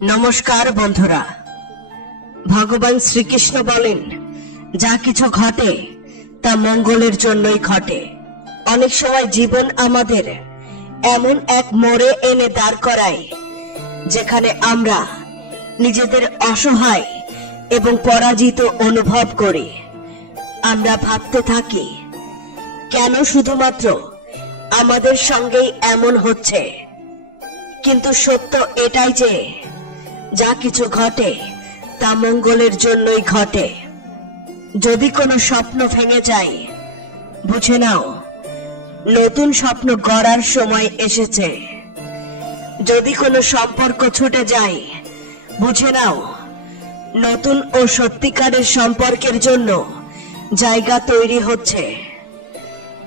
नमस्कार बंधुरा भगवान श्रीकृष्ण बोलेन जा किछु घटे ता मंगलेर जन्यई घटे। अनेक समय जीवन आमादेर एमन एक मोड़े एने दाঁড় कराয় जेखाने आमरा निजेदेर असहाय एवं पराजित अनुभव करी। आमरा भाबते थाकी केन शुधुमात्र आमादेर संगेई एमन होच्छे, किन्तु सत्य एटाई जे जा किछु घटे ता मंगलेर जन्यई घटे। यदि कोनो स्वप्न भेंगे जाय बुझे नाओ नतून स्वप्न गড়ার समय एसेছে। यदि कोनो सम्पर्क छुटे जाय बुझे नाओ नतून ओ सत्यिकारेर सम्पर्केर जन्य जायगा तैरी होच्छे।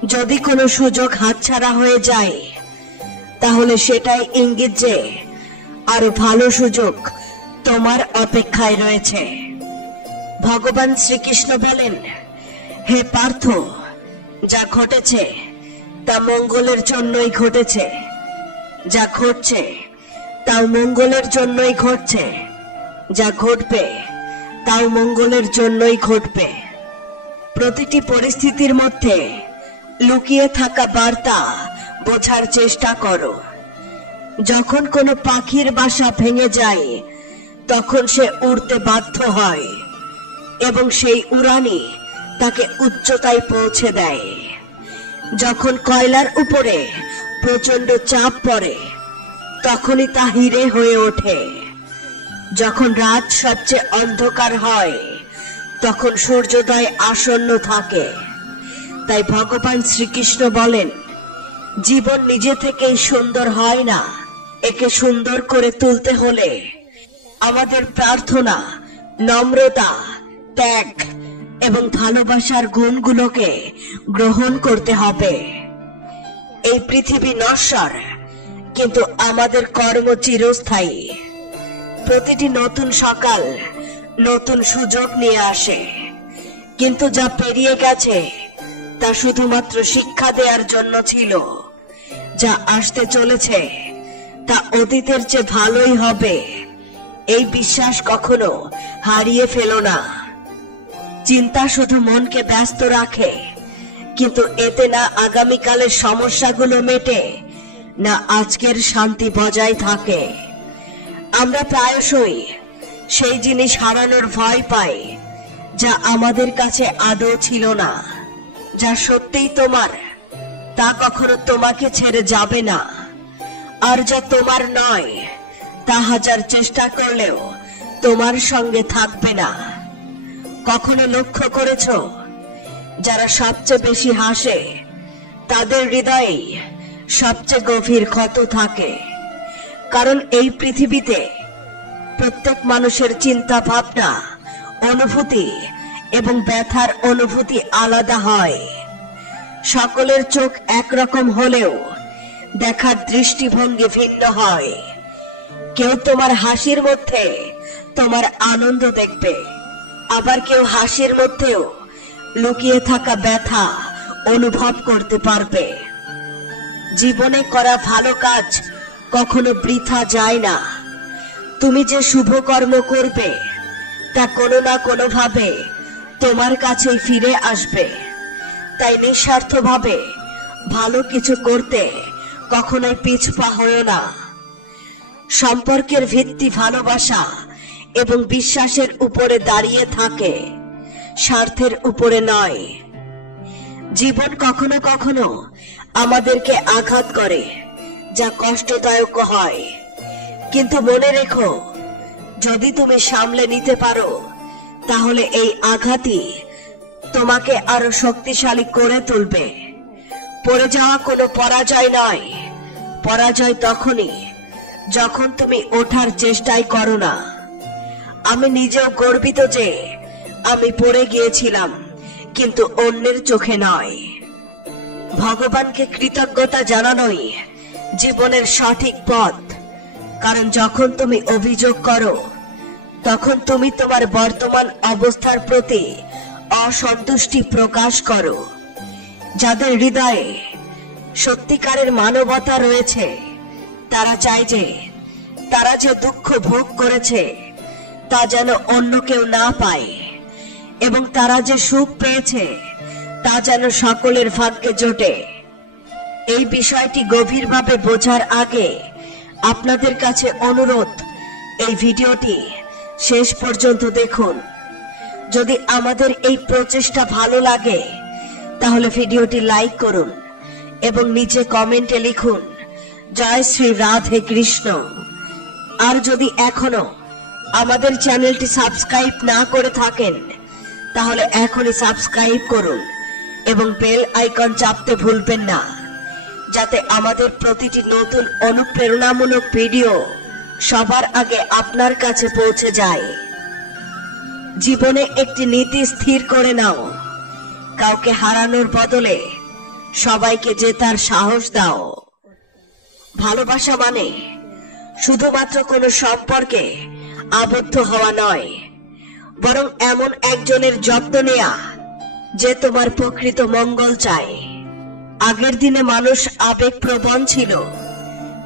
यदि कोनो सुयोग हातछाड़ा हये जाय ताहले सेटाई इंगित जे आरो भालो सुयोग तोमार अपेक्षाय रयेछे। भगवान श्रीकृष्ण बोलेन, हे पार्थ, जा घटेছে ता मंगलेर जन्यई घटेছে, जा घटছে ताও मंगलेर जन्यई घटছে, जा घटবে ताও मंगलेर जन्यई घटবে। प्रतिटी परिस्थितिर मध्य लुकिয়ে থাকা বার্তা বোঝার চেষ্টা করো। যখন কোনো পাখির বাসা ভেঙে যায় তখন সে উড়তে বাধ্য হয় এবং সেই উড়ানি তাকে উচ্চতায় পৌঁছে দেয়। যখন কয়লার উপরে প্রচন্ড চাপ পড়ে তখনই তা হিরে হয়ে ওঠে। যখন রাত সবচেয়ে অন্ধকার হয় তখন সূর্যোদয় আসন্ন থাকে। তাই ভগবান শ্রীকৃষ্ণ বলেন, জীবন নিজে থেকেই সুন্দর হয় না, একে সুন্দর করে তুলতে হলে আমাদের প্রার্থনা, নম্রতা, ত্যাগ এবং ভালোবাসার গুণগুলোকে গ্রহণ করতে হবে। এই পৃথিবী নশ্বর, কিন্তু আমাদের কর্ম চিরস্থায়ী। প্রতিটি নতুন সকাল নতুন সুযোগ নিয়ে আসে, কিন্তু যা পেরিয়ে গেছে তা শুধুমাত্র শিক্ষা দেওয়ার জন্য ছিল। যা আসতে চলেছে তা অতীতের চেয়ে ভালোই হবে, এই বিশ্বাস কখনো হারিয়ে ফেলো না। চিন্তা শুধু মনকে ব্যস্ত রাখে, কিন্তু এতে না আগামীকালের সমস্যাগুলো মেটে, না আজকের শান্তি বজায় থাকে। আমরা প্রায়শই সেই জিনিস হারানোর ভয় পাই যা আমাদের কাছে আদৌ ছিল না। যা সত্যিই তোমার তা কখনো তোমাকে ছেড়ে যাবে না, আর যা তোমার নয় তা হাজার চেষ্টা করলেও তোমার সঙ্গে থাকবে না। কখনো লক্ষ্য করেছো যারা সবচেয়ে বেশি হাসে তাদের হৃদয়ে সবচেয়ে গভীর ক্ষত থাকে? কারণ এই পৃথিবীতে প্রত্যেক মানুষের চিন্তা ভাবনা, অনুভূতি এবং ব্যথার অনুভূতি আলাদা হয়। সকলের চোখ একরকম হলেও দেখার দৃষ্টিভঙ্গি ভিন্ন হয়। কেউ তোমার হাসির মধ্যে তোমার আনন্দ দেখবে, আবার কেউ হাসির মধ্যেও লুকিয়ে থাকা ব্যথা অনুভব করতে পারবে। জীবনে করা ভালো কাজ কখনো বৃথা যায় না। তুমি যে শুভ কর্ম করবে তা কোনো না কোনো ভাবে তোমার কাছেই ফিরে আসবে। তাই নিঃস্বার্থভাবে ভালো কিছু করতে কখনোই পিছপা হয়ো না। সম্পর্কের ভিত্তি ভালোবাসা এবং বিশ্বাসের উপরে দাঁড়িয়ে থাকে, স্বার্থের উপরে নয়। জীবন কখনো কখনো আমাদেরকে আঘাত করে, যা কষ্টদায়ক হয়, কিন্তু মনে রেখো, যদি তুমি সামলে নিতে পারো তাহলে এই আঘাতই তোমাকে আরো শক্তিশালী করে তুলবে। পড়ে যাওয়া কোনো পরাজয় নয়, পরাজয় তখনই যখন তুমি ওঠার চেষ্টাই করো না। আমি নিজেও গর্বিত যে আমি পড়ে গিয়েছিলাম, কিন্তু অন্যের চোখে নয়। ভগবানকে কৃতজ্ঞতা জানানোই জীবনের সঠিক পথ। কারণ যখন তুমি অভিযোগ করো তখন তুমি তোমার বর্তমান অবস্থার প্রতি অসন্তুষ্টি প্রকাশ করো। যাদের হৃদয়ে সত্যিকারের মানবতা রয়েছে তারা চায় যে তারা যে দুঃখ ভোগ করেছে তা যেন অন্য কেউ না পায়, এবং তারা যে সুখ পেয়েছে তা যেন সকলের ভাগ্যে জোটে। এই বিষয়টি গভীরভাবে বোঝার আগে আপনাদের কাছে অনুরোধ, এই ভিডিওটি শেষ পর্যন্ত দেখুন। যদি আমাদের এই প্রচেষ্টা ভালো লাগে তাহলে ভিডিওটি লাইক করুন এবং নিচে কমেন্টে লিখুন জয় শ্রী রাধে কৃষ্ণ। আর যদি এখনো আমাদের চ্যানেলটি সাবস্ক্রাইব না করে থাকেন তাহলে এখনই সাবস্ক্রাইব করুন এবং বেল আইকন চাপতে ভুলবেন না, যাতে আমাদের প্রতিটি নতুন অনুপ্রেরণামূলক ভিডিও সবার আগে আপনার কাছে পৌঁছে যায়। জীবনে একটি নীতি স্থির করে নাও, কাউকে হারানোর বদলে সবাইকে জেতার সাহস দাও। ভালোবাসা মানে শুধুমাত্র কোনো সম্পর্কে আবদ্ধ হওয়া নয়, বরং এমন একজনের যত্ন নেয়া যে তোমার প্রকৃত মঙ্গল চায়। আগের দিনে মানুষ আবেগপ্রবণ ছিল,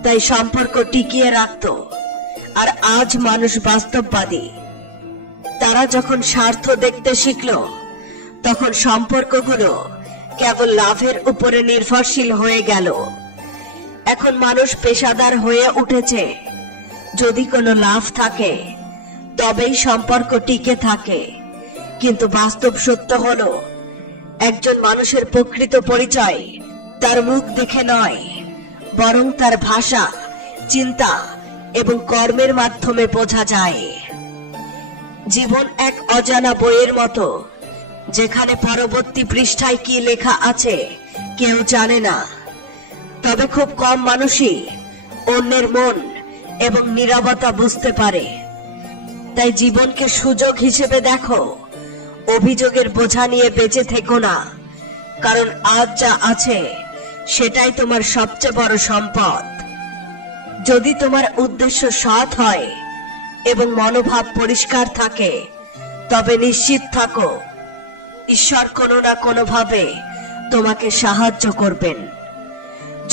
তাই সম্পর্ক টিকিয়ে রাখত, আর আজ মানুষ বাস্তববাদী। তারা যখন স্বার্থ দেখতে শিখল তখন সম্পর্কগুলো কেবল লাভের উপরে নির্ভরশীল হয়ে গেল। এখন মানুষ পেশাদার হয়ে উঠেছে, যদি কোনো লাভ থাকে তবেই সম্পর্ক টিকে থাকে। কিন্তু বাস্তব সত্য হলো, একজন মানুষের প্রকৃত পরিচয় তার মুখ দেখে নয়, বরং তার ভাষা, চিন্তা এবং কর্মের মাধ্যমে বোঝা যায়। জীবন এক অজানা বইয়ের মতো, যেখানে পরবর্তী পৃষ্ঠায় কি লেখা আছে কেউ জানে না। তবে খুব কম মানুষই অন্যের মন এবং নীরবতা বুঝতে পারে। তাই জীবনকে সুযোগ হিসেবে দেখো, অভিযোগের বোঝা নিয়ে বেঁচে থেকো না, কারণ আজ যা আছে সেটাই তোমার সবচেয়ে বড় সম্পদ। যদি তোমার উদ্দেশ্য সৎ হয় এবং মনোভাব পরিষ্কার থাকে, তবে নিশ্চিত থাকো ঈশ্বর কোনো না কোনো ভাবে তোমাকে সাহায্য করবেন।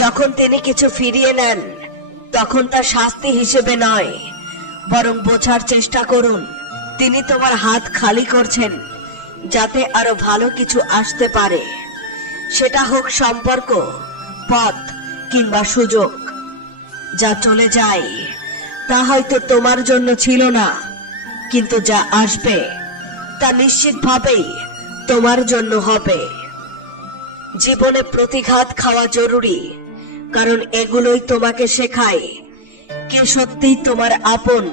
যখন তিনি কিছু ফিরিয়ে নেন তখন তা শাস্তি হিসেবে নয়, বরং বোঝার চেষ্টা করুন তিনি তোমার হাত খালি করছেন যাতে আরো ভালো কিছু আসতে পারে। সেটা হোক সম্পর্ক, পথ কিংবা সুযোগ। যা চলে যায় তা হয়তো তোমার জন্য ছিল না, কিন্তু যা আসবে তা নিশ্চিতভাবেই তোমার জন্য হবে। জীবনে প্রতিঘাত খাওয়া জরুরি, কারণ এগুলোই তোমাকে শেখায় কে সত্যিই তোমার আপন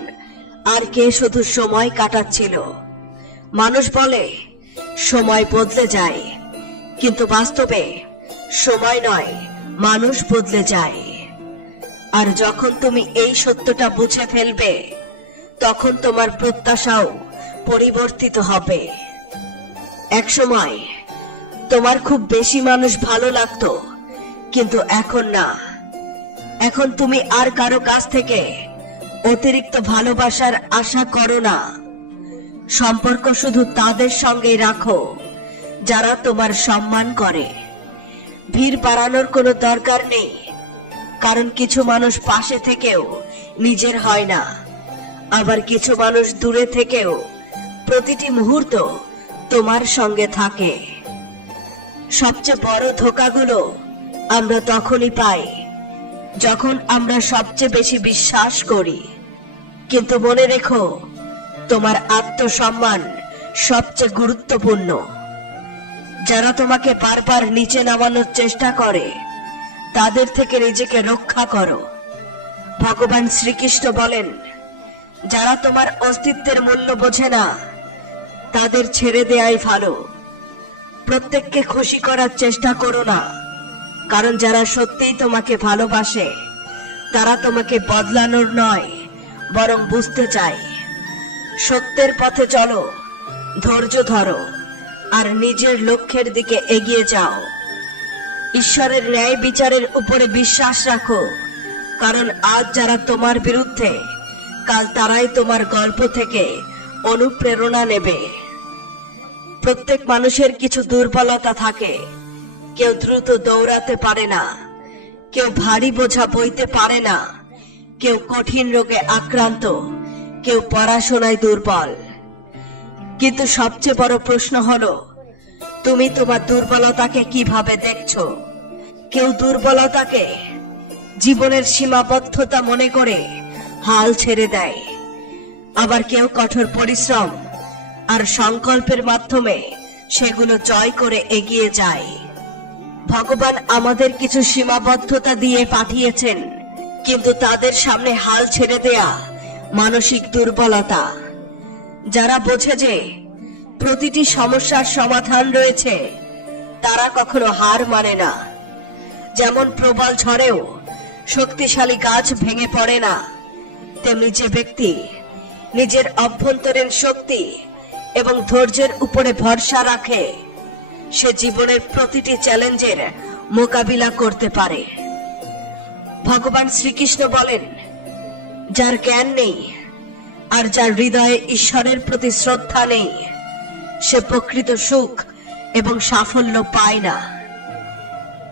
আর কে শুধু সময় কাটাচ্ছিল। মানুষ বলে সময় বদলে যায়, কিন্তু বাস্তবে সময় নয়, মানুষ বদলে যায়। আর যখন তুমি এই সত্যটা বুঝে ফেলবে তখন তোমার প্রত্যাশাও পরিবর্তিত হবে। একসময় তোমার খুব বেশি মানুষ ভালো লাগতো, কিন্তু এখন না। এখন তুমি আর কারো কাছ থেকে অতিরিক্ত ভালোবাসার আশা করো না। সম্পর্ক শুধু তাদের সঙ্গেই রাখো যারা তোমার সম্মান করে। ভিড় বাড়ানোর কোনো দরকার নেই, কারণ কিছু মানুষ পাশে থেকেও নিজের হয় না, আবার কিছু মানুষ দূরে থেকেও প্রতিটি মুহূর্ত তোমার সঙ্গে থাকে। সবচেয়ে বড় ধোঁকাগুলো আমরা তখনই পাই যখন আমরা সবচেয়ে বেশি বিশ্বাস করি। কিন্তু মনে রেখো, তোমার আত্মসম্মান সবচেয়ে গুরুত্বপূর্ণ। যারা তোমাকে বারবার নিচে নামানোর চেষ্টা করে তাদের থেকে নিজেকে রক্ষা করো। ভগবান শ্রীকৃষ্ণ বলেন, যারা তোমার অস্তিত্বের মূল্য বোঝে না তাদের ছেড়ে দেয়াই ভালো। প্রত্যেককে খুশি করার চেষ্টা করো না, কারণ যারা সত্যিই তোমাকে ভালোবাসে তারা তোমাকে বদলানোর নয়, বরং বুঝতে চায়। সত্যের পথে চলো, ধৈর্য ধরো আর নিজের লক্ষ্যের দিকে এগিয়ে যাও। ঈশ্বরের ন্যায় বিচারের উপরে বিশ্বাস রাখো, কারণ আজ যারা তোমার বিরুদ্ধে, কাল তারাই তোমার গল্প থেকে অনুপ্রেরণা নেবে। প্রত্যেক মানুষের কিছু দুর্বলতা থাকে। কেউ দ্রুত দৌড়াতে পারে না, কেউ ভারী বোঝা বইতে পারে না, কেউ কঠিন রোগে আক্রান্ত, কেউ পড়াশোনায় দুর্বল। কিন্তু সবচেয়ে বড় প্রশ্ন হলো, তুমি তোমার দুর্বলতাকে কিভাবে দেখছো? কেউ দুর্বলতাকে জীবনের সীমাবদ্ধতা মনে করে হাল ছেড়ে দেয়, আবার কেউ কঠোর পরিশ্রম আর সংকল্পের মাধ্যমে সেগুলো জয় করে এগিয়ে যায়। ভগবান আমাদের কিছু সীমাবদ্ধতা দিয়ে পাঠিয়েছেন, কিন্তু তাদের সামনে হাল ছেড়ে দেয়া মানসিক দুর্বলতা। যারা বোঝে যে প্রতিটি সমস্যার সমাধান রয়েছে, তারা কখনো হার মানে না। যেমন প্রবল ঝড়েও শক্তিশালী গাছ ভেঙে পড়ে না, তেমনি যে ব্যক্তি নিজের অভ্যন্তরীণ শক্তি এবং ধৈর্যের উপরে ভরসা রাখে, সে জীবনের প্রতিটি চ্যালেঞ্জের মোকাবিলা করতে পারে। ভগবান শ্রীকৃষ্ণ বলেন, যার জ্ঞান নেই আর যার হৃদয়ে ঈশ্বরের প্রতি শ্রদ্ধা নেই, সে প্রকৃত সুখ এবং সাফল্য পায় না।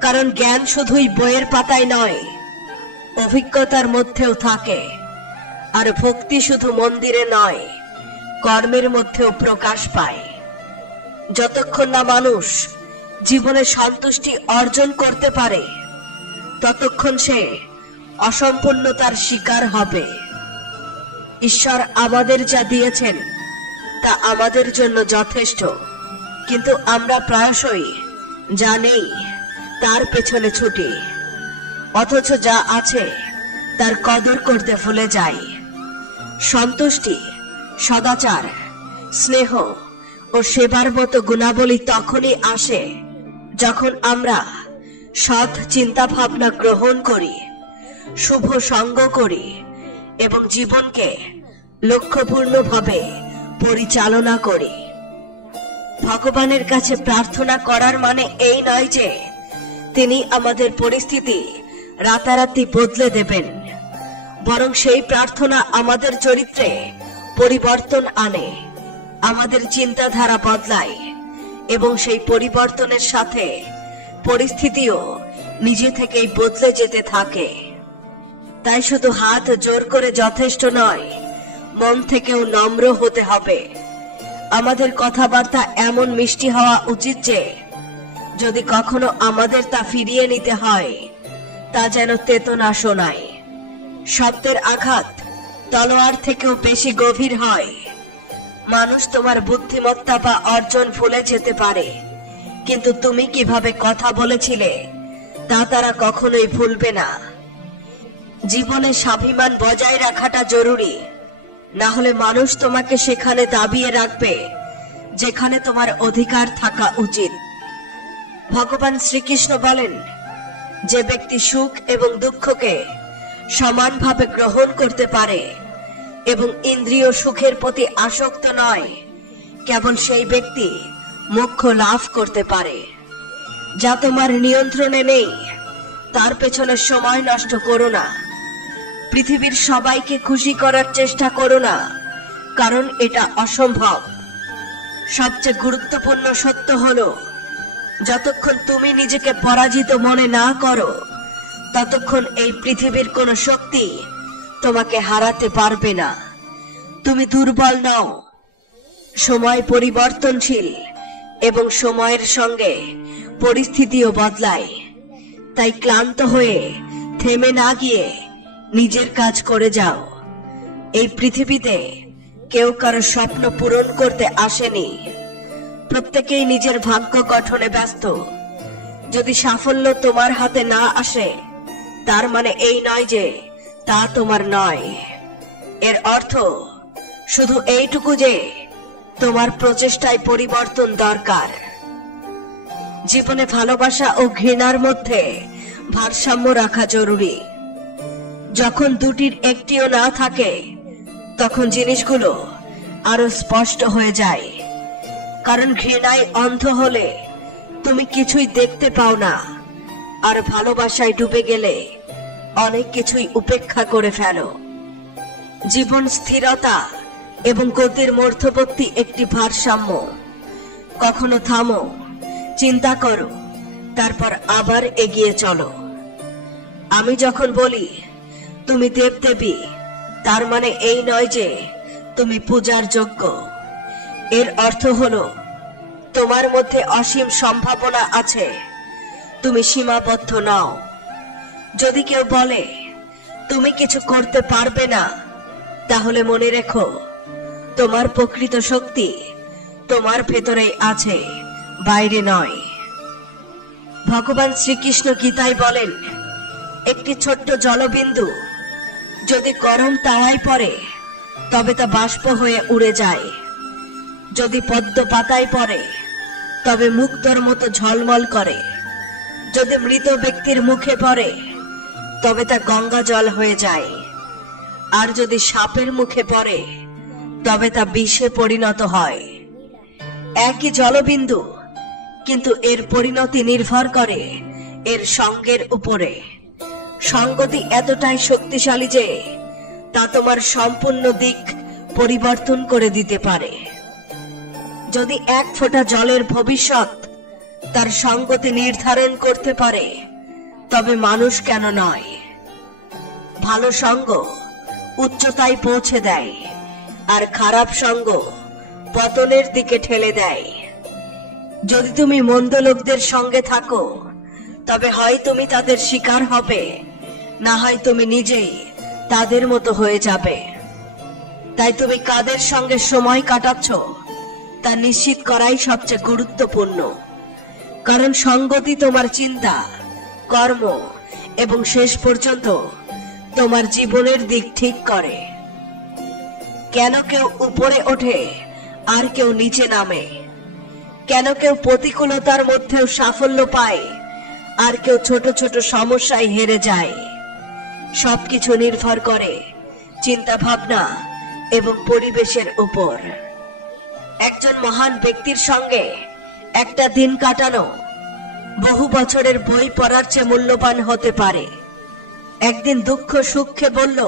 কারণ জ্ঞান শুধুই বইয়ের পাতায় নয়, অভিজ্ঞতার মধ্যেও থাকে। আর ভক্তি শুধু মন্দিরে নয়, কর্মের মধ্যেও প্রকাশ পায়। যতক্ষণ না মানুষ জীবনে সন্তুষ্টি অর্জন করতে পারে, ততক্ষণ সে অসম্পূর্ণতার শিকার হবে। ঈশ্বর আমাদের যা দিয়েছেন তা আমাদের জন্য যথেষ্ট, কিন্তু আমরা প্রায়শই যা নেই তার পেছনে ছুটি, অথচ যা আছে তার কদর করতে ভুলে যাই। সন্তুষ্টি, সদাচার, স্নেহ ও সেবার মতো গুণাবলী তখনই আসে যখন আমরা সৎ চিন্তা ভাবনা গ্রহণ করি, শুভ সঙ্গ করি এবং জীবনকে লক্ষ্যপূর্ণভাবে পরিচালনা করি। ভগবানের কাছে প্রার্থনা করার মানে এই নয় যে তিনি আমাদের পরিস্থিতি রাতারাতি বদলে দেবেন, বরং সেই প্রার্থনা আমাদের চরিত্রে পরিবর্তন আনে, আমাদের চিন্তাধারা বদলায় এবং সেই পরিবর্তনের সাথে পরিস্থিতিও নিজে থেকেই বদলে যেতে থাকে। তাই শুধু হাত জোর করে যথেষ্ট নয়, মন থেকেও নম্র হতে হবে। আমাদের কথাবার্তা এমন মিষ্টি হওয়া উচিত যে যদি কখনো আমাদের তা ফিরিয়ে নিতে হয়, তা যেন তেতো না শোনায়। শব্দের আঘাত তলোয়ার থেকেও বেশি গভীর হয়। মানুষ তোমার বুদ্ধিমত্তা বা অর্জন ভুলে যেতে পারে, কিন্তু তুমি কিভাবে কথা বলেছিলে তা তারা কখনোই ভুলবে না। জীবনে স্বাভিমান বজায় রাখাটা জরুরি, না হলে মানুষ তোমাকে সেখানে দাবিয়ে রাখবে যেখানে তোমার অধিকার থাকা উচিত। ভগবান শ্রীকৃষ্ণ বলেন, যে ব্যক্তি সুখ এবং দুঃখকে সমানভাবে গ্রহণ করতে পারে এবং ইন্দ্রিয় সুখের প্রতি আসক্ত নয়, কেবল সেই ব্যক্তি মোক্ষ লাভ করতে পারে। যা তোমার নিয়ন্ত্রণে নেই তার পেছনে সময় নষ্ট করো না। পৃথিবীর সবাইকে খুশি করার চেষ্টা করো না, কারণ এটা অসম্ভব। সবচেয়ে গুরুত্বপূর্ণ সত্য হলো, যতক্ষণ তুমি নিজেকে পরাজিত মনে না করো, ততক্ষণ এই পৃথিবীর কোনো শক্তি তোমাকে হারাতে পারবে না। তুমি দুর্বল নও। সময় পরিবর্তনশীল এবং সময়ের সঙ্গে পরিস্থিতিও বদলায়। তাই ক্লান্ত হয়ে থেমে না গিয়ে নিজের কাজ করে যাও। এই পৃথিবীতে কেউ কারো স্বপ্ন পূরণ করতে আসেনি, প্রত্যেকেই নিজের ভাগ্য গঠনে ব্যস্ত। যদি সাফল্য তোমার হাতে না আসে, তার মানে এই নয় যে তা তোমার নয়। এর অর্থ শুধু এইটুকু যে তোমার প্রচেষ্টায় পরিবর্তন দরকার। জীবনে ভালোবাসা ও ঘৃণার মধ্যে ভারসাম্য রাখা জরুরি। যখন দুটির একটিও না থাকে, তখন জিনিসগুলো আরো স্পষ্ট হয়ে যায়। কারণ ঘৃণায় অন্ধ হলে তুমি কিছুই দেখতে পাও না, আর ভালোবাসায় ডুবে গেলে অনেক কিছুই উপেক্ষা করে ফেলো। জীবন স্থিরতা এবং গতির মধ্যবর্তী একটি ভারসাম্য। কখনো থামো, চিন্তা করো, তারপর আবার এগিয়ে চলো। আমি যখন বলি তুমি দেবদেবী, তার মানে এই নয় যে তুমি পূজার যোগ্য। এর অর্থ হলো তোমার মধ্যে অসীম সম্ভাবনা আছে, তুমি সীমাবদ্ধ নও। যদি কেউ বলে তুমি কিছু করতে পারবে না, তাহলে মনে রেখো তোমার প্রকৃত শক্তি তোমার ভেতরেই আছে, বাইরে নয়। ভগবান শ্রীকৃষ্ণ গীতায় বলেন, একটি ছোট্ট জলবিন্দু যদি গরম তাওয়ায় পড়ে তবে তা বাষ্প হয়ে উড়ে যায়, যদি পদ্ম পাতায় পড়ে তবে মুক্তোর মতো ঝলমল করে, যদি মৃত ব্যক্তির মুখে পড়ে তবে তা গঙ্গা জল হয়ে যায়, আর যদি সাপের মুখে পড়ে তবে তা বিষে পরিণত হয়। একই জলবিন্দু, কিন্তু এর পরিণতি নির্ভর করে এর সঙ্গের উপরে। সঙ্গতি এতটাই শক্তিশালী যে তা তোমার সম্পূর্ণ দিক পরিবর্তন করে দিতে পারে। যদি এক ফোঁটা জলের ভবিষ্যৎ তার সঙ্গতি নির্ধারণ করতে পারে, তবে মানুষ কেন নয়? ভালো সঙ্গ উচ্চতায় পৌঁছে দেয়, আর খারাপ সঙ্গ পতনের দিকে ঠেলে দেয়। যদি তুমি মন্দ লোকদের সঙ্গে থাকো, তবে হয় তুমি তাদের শিকার হবে, না হয় তুমি নিজেই তাদের মতো হয়ে যাবে। তাই তুমি কাদের সঙ্গে সময় কাটাচ্ছ তা নিশ্চিত করাই সবচেয়ে গুরুত্বপূর্ণ, কারণ সঙ্গতি তোমার চিন্তা, কর্ম এবং শেষ পর্যন্ত তোমার জীবনের দিক ঠিক করে। কেন কেউ উপরে ওঠে আর কেউ নিচে নামে? কেন কেউ প্রতিকূলতার মধ্যেও সাফল্য পায় আর কেউ ছোট ছোট সমস্যায় হেরে যায়? সবকিছু নির্ভর করে চিন্তা ভাবনা এবং পরিবেশের উপর। একজন মহান ব্যক্তির সঙ্গে একটা দিন কাটানো বহু বছরের বই পড়ার চেয়ে মূল্যবান হতে পারে। একদিন দুঃখ সুখে বলল,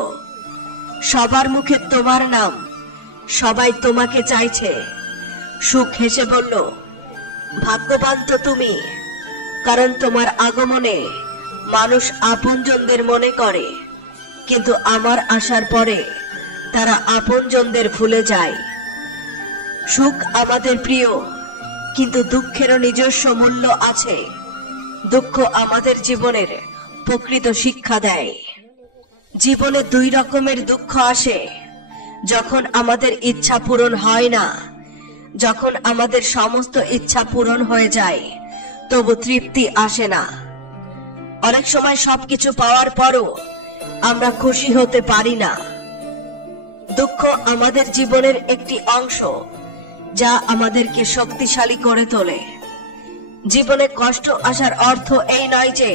সবার মুখে তোমার নাম, সবাই তোমাকে চাইছে। সুখ হেসে বলল, ভাগ্যবান তো তুমি, কারণ তোমার আগমনে মানুষ আপনজনদের মনে করে, কিন্তু আমার আসার পরে তারা আপনজনদের ভুলে যায়। সুখ আমাদের প্রিয়, কিন্তু দুঃখেরও নিজস্ব মূল্য আছে। দুঃখ আমাদের জীবনের প্রকৃত শিক্ষা দেয়। জীবনে দুই রকমের দুঃখ আসে, যখন আমাদের ইচ্ছা পূরণ হয় না। যখন আমাদের সমস্ত ইচ্ছা পূরণ হয়ে যায় তবু তৃপ্তি আসে না। অনেক সময় সবকিছু পাওয়ার পরও আমরা খুশি হতে পারি না। দুঃখ আমাদের জীবনের একটি অংশ, যা আমাদেরকে শক্তিশালী করে তোলে। জীবনে কষ্ট আসার অর্থ এই নয় যে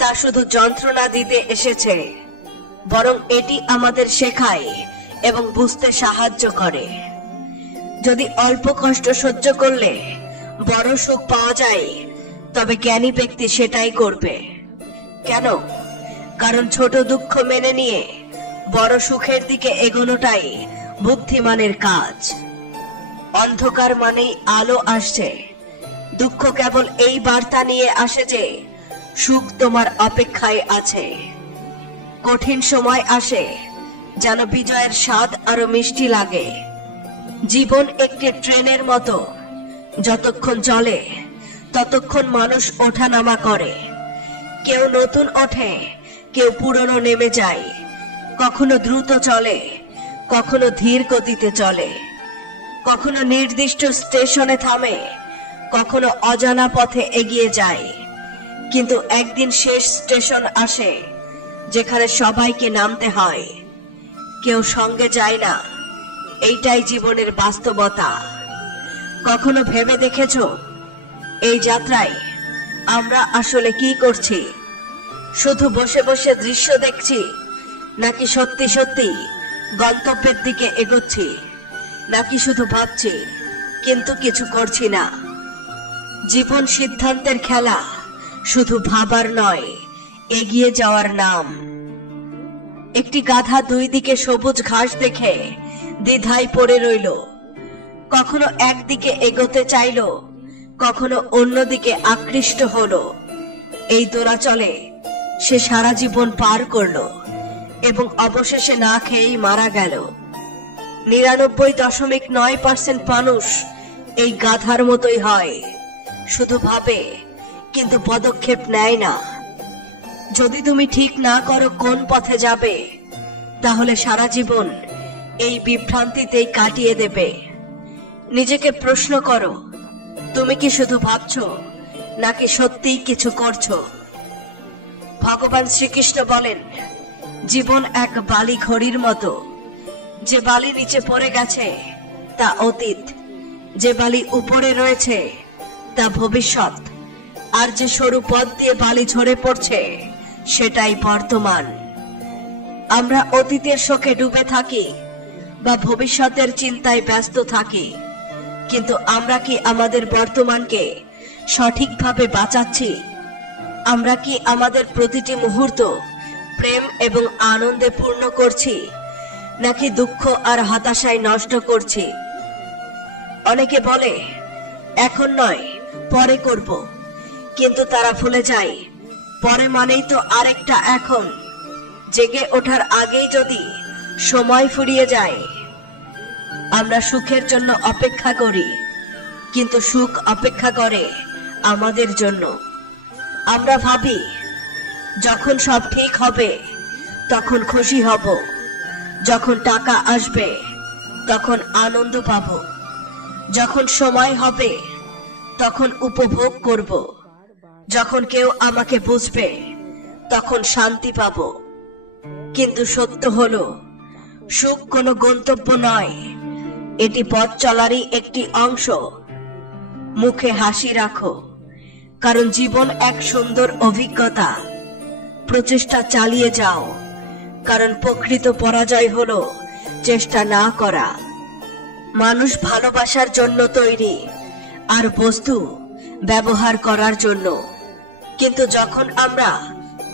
তা শুধু যন্ত্রণা দিতে এসেছে, বরং এটি আমাদের শেখায় এবং বুঝতে সাহায্য করে। যদি অল্প কষ্ট সহ্য করলে বড় সুখ পাওয়া যায়, তবে জ্ঞানী ব্যক্তি সেটাই করবে। কেন? কারণ ছোট দুঃখ মেনে নিয়ে বড় সুখের দিকে এগোনোটাই বুদ্ধিমানের কাজ। অন্ধকার মানেই আলো আসছে। দুঃখ কেবল এই বার্তা নিয়ে আসে যে সুখ তোমার অপেক্ষায় আছে। কঠিন সময় আসে যেন বিজয়ের স্বাদ আরো মিষ্টি লাগে। জীবন একটি ট্রেনের মতো, যতক্ষণ চলে ততক্ষণ মানুষ ওঠানামা করে। কেউ নতুন ওঠে, কেউ পুরনো নেমে যায়। কখনো দ্রুত চলে, কখনো ধীর গতিতে চলে, কখনো নির্দিষ্ট স্টেশনে থামে, কখনো অজানা পথে এগিয়ে যায়। কিন্তু একদিন শেষ স্টেশন আসে যেখানে সবাইকে নামতে হয়, কেউ সঙ্গে যায় না। এইটাই জীবনের বাস্তবতা। কখনো ভেবে দেখেছো এই যাত্রায় আমরা আসলে কি করছি? শুধু বসে বসে দৃশ্য দেখছি, নাকি সত্যি সত্যি গন্তব্যের দিকে এগোচ্ছি, নাকি শুধু ভাবছি কিন্তু কিছু করছি না? জীবন সিদ্ধান্তের খেলা, শুধু ভাবার নয়, এগিয়ে যাওয়ার নাম। একটি গাধা দুই দিকে সবুজ ঘাস দেখে দ্বিধায় পড়ে রইল। কখনো একদিকে এগোতে চাইল, কখনো অন্যদিকে আকৃষ্ট হলো। এই দোলাচলে সে সারা জীবন পার করলো এবং অবশেষে না খেয়েই মারা গেল। 99.9% মানুষ এই গাধার মতোই হয়, শুধু ভাবে কিন্তু পদক্ষেপ নেয় না। যদি তুমি ঠিক না করো কোন পথে যাবে, তাহলে সারা জীবন এই বিভ্রান্তিতেই কাটিয়ে দেবে। নিজেকে প্রশ্ন করো, তুমি কি শুধু ভাবছো নাকি সত্যিই কিছু করছো? ভগবান শ্রীকৃষ্ণ বলেন, জীবন এক বালি ঘড়ির মতো। যে বালি নিচে পড়ে গেছে তা অতীত, যে বালি উপরে রয়েছে তা ভবিষ্যৎ, আর যে সরু পথ দিয়ে বালি ঝরে পড়ছে সেটাই বর্তমান। আমরা অতীতের শোকে ডুবে থাকি বা ভবিষ্যতের চিন্তায় ব্যস্ত থাকি, কিন্তু আমরা কি আমাদের বর্তমানকে সঠিকভাবে বাঁচাচ্ছি? আমরা কি আমাদের প্রতিটি মুহূর্ত প্রেম এবং আনন্দে পূর্ণ করছি, নাকি দুঃখ আর হতাশায় নষ্ট করছি? অনেকে বলে এখন নয়, পরে করব, কিন্তু তারা ভুলে যায় পরে মানেই তো আরেকটা এখন। জেগে ওঠার আগেই যদি সময় ফুরিয়ে যায়। আমরা সুখের জন্য অপেক্ষা করি, কিন্তু সুখ অপেক্ষা করে আমাদের জন্য। আমরা ভাবি যখন সব ঠিক হবে তখন খুশি হব, যখন টাকা আসবে তখন আনন্দ পাব, যখন সময় হবে তখন উপভোগ করব, যখন কেউ আমাকে বুঝবে তখন শান্তি পাব। কিন্তু সত্য হলো, সুখ কোনো গন্তব্য নয়, এটি পথ চলারই একটি অংশ। মুখে হাসি রাখো, কারণ জীবন এক সুন্দর অভিজ্ঞতা। প্রচেষ্টা চালিয়ে যাও, কারণ প্রকৃত পরাজয় হলো চেষ্টা না করা। মানুষ ভালোবাসার জন্য তৈরি, আর বস্তু ব্যবহার করার জন্য। কিন্তু যখন আমরা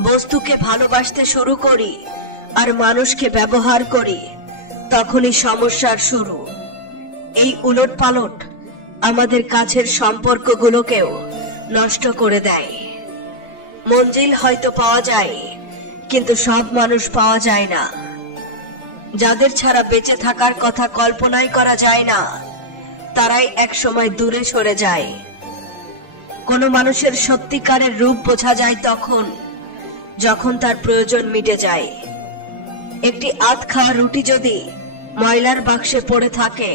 বস্তুকে ভালোবাসতে শুরু করি আর মানুষকে ব্যবহার করি, তখনই সমস্যার শুরু। এই উলটপালট আমাদের কাছের সম্পর্কগুলোকেও নষ্ট করে দেয়। মঞ্জিল হয়তো পাওয়া যায়, কিন্তু সব মানুষ পাওয়া যায় না। যাদের ছাড়া বেঁচে থাকার কথা কল্পনাই করা যায় না, তারাই একসময় দূরে সরে যায়। কোনো মানুষের সত্যিকারের রূপ বোঝা যায় তখন যখন তার প্রয়োজন মিটে যায়। একটি আধ খাওয়া রুটি যদি ময়লার বাক্সে পড়ে থাকে,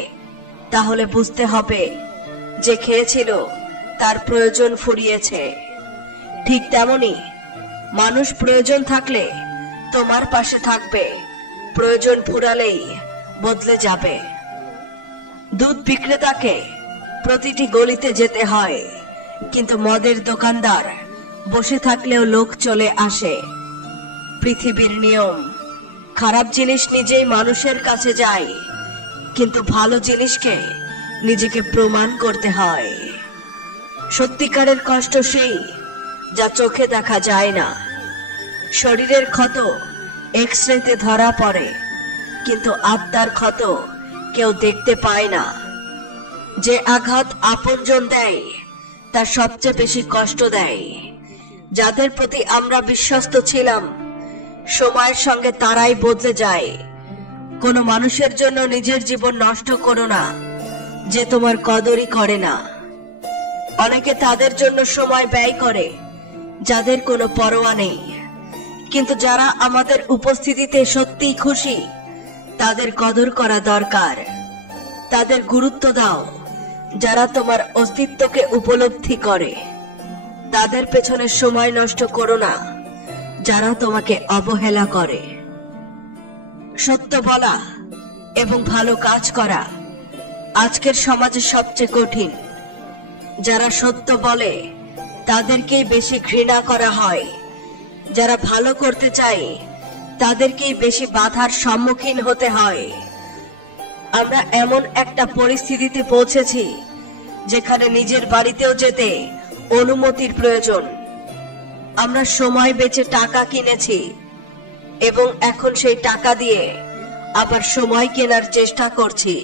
তাহলে বুঝতে হবে যে খেয়েছিল তার প্রয়োজন ফুরিয়েছে। ঠিক তেমনি মানুষ প্রয়োজন থাকলে তোমার পাশে থাকবে, প্রয়োজন ফুরালেই বদলে যাবে। দুধ বিক্রেতাকে প্রতিটি গলিতে যেতে হয়, কিন্তু মদের দোকানদার বসে থাকলেও লোক চলে আসে। পৃথিবীর নিয়ম, খারাপ জিনিস নিজেই মানুষের কাছে যায়, কিন্তু ভালো জিনিসকে নিজেকে প্রমাণ করতে হয়। সত্যিকারের কষ্ট সেই যা চোখে দেখা যায় না। শরীরের ক্ষত এক্স-রেতে ধরা পড়ে, কিন্তু আত্মার ক্ষত কেউ দেখতে পায় না। যে আঘাত আপনজন দেয় তা সবচেয়ে বেশি কষ্ট দেয়। যাদের প্রতি আমরা বিশ্বস্ত ছিলাম, সময়ের সঙ্গে তারাই বদলে যায়। কোনো মানুষের জন্য নিজের জীবন নষ্ট করো না যে তোমার কদরই করে না। অনেকে তাদের জন্য সময় ব্যয় করে যাদের কোনো পরোয়া নেই, কিন্তু যারা আমাদের উপস্থিতিতে সত্যিই খুশি, তাদের কদর করা দরকার। তাদের গুরুত্ব দাও যারা তোমার অস্তিত্বকে উপলব্ধি করে। তাদের পেছনে সময় নষ্ট করো না যারা তোমাকে অবহেলা করে। সত্য বলা এবং ভালো কাজ করা আজকের সমাজে সবচেয়ে কঠিন। যারা সত্য বলে তাদেরকেই বেশি ঘৃণা করা হয়, যারা ভালো করতে চায় তাদেরকেই বেশি বাধার সম্মুখীন হতে হয়। আমরা এমন একটা পরিস্থিতিতে পৌঁছেছি যেখানে নিজের বাড়িতেও যেতে অনুমতির প্রয়োজন। আমরা সময় বেচে টাকা কিনেছি এবং এখন সেই টাকা দিয়ে আবার সময় কেনার চেষ্টা করছি।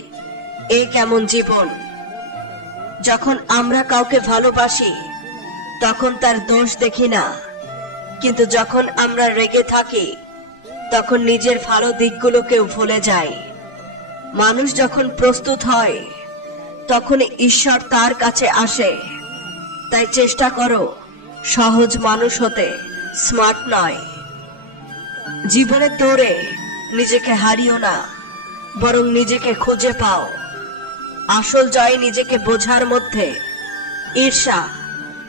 এ কেমন জীবন! যখন আমরা কাউকে ভালোবাসি তখন তার দোষ দেখি না, কিন্তু যখন আমরা রেগে থাকি তখন নিজের ভালো দিকগুলোকেও ভুলে যায়। মানুষ যখন প্রস্তুত হয় তখন ঈশ্বর তার কাছে আসে। তাই চেষ্টা করো সহজ মানুষ হতে, স্মার্ট নয়। জীবনে তোরে নিজেকে হারিও না, বরং নিজেকে খুঁজে পাও। আসল জয় নিজেকে বোঝার মধ্যে। ঈর্ষা,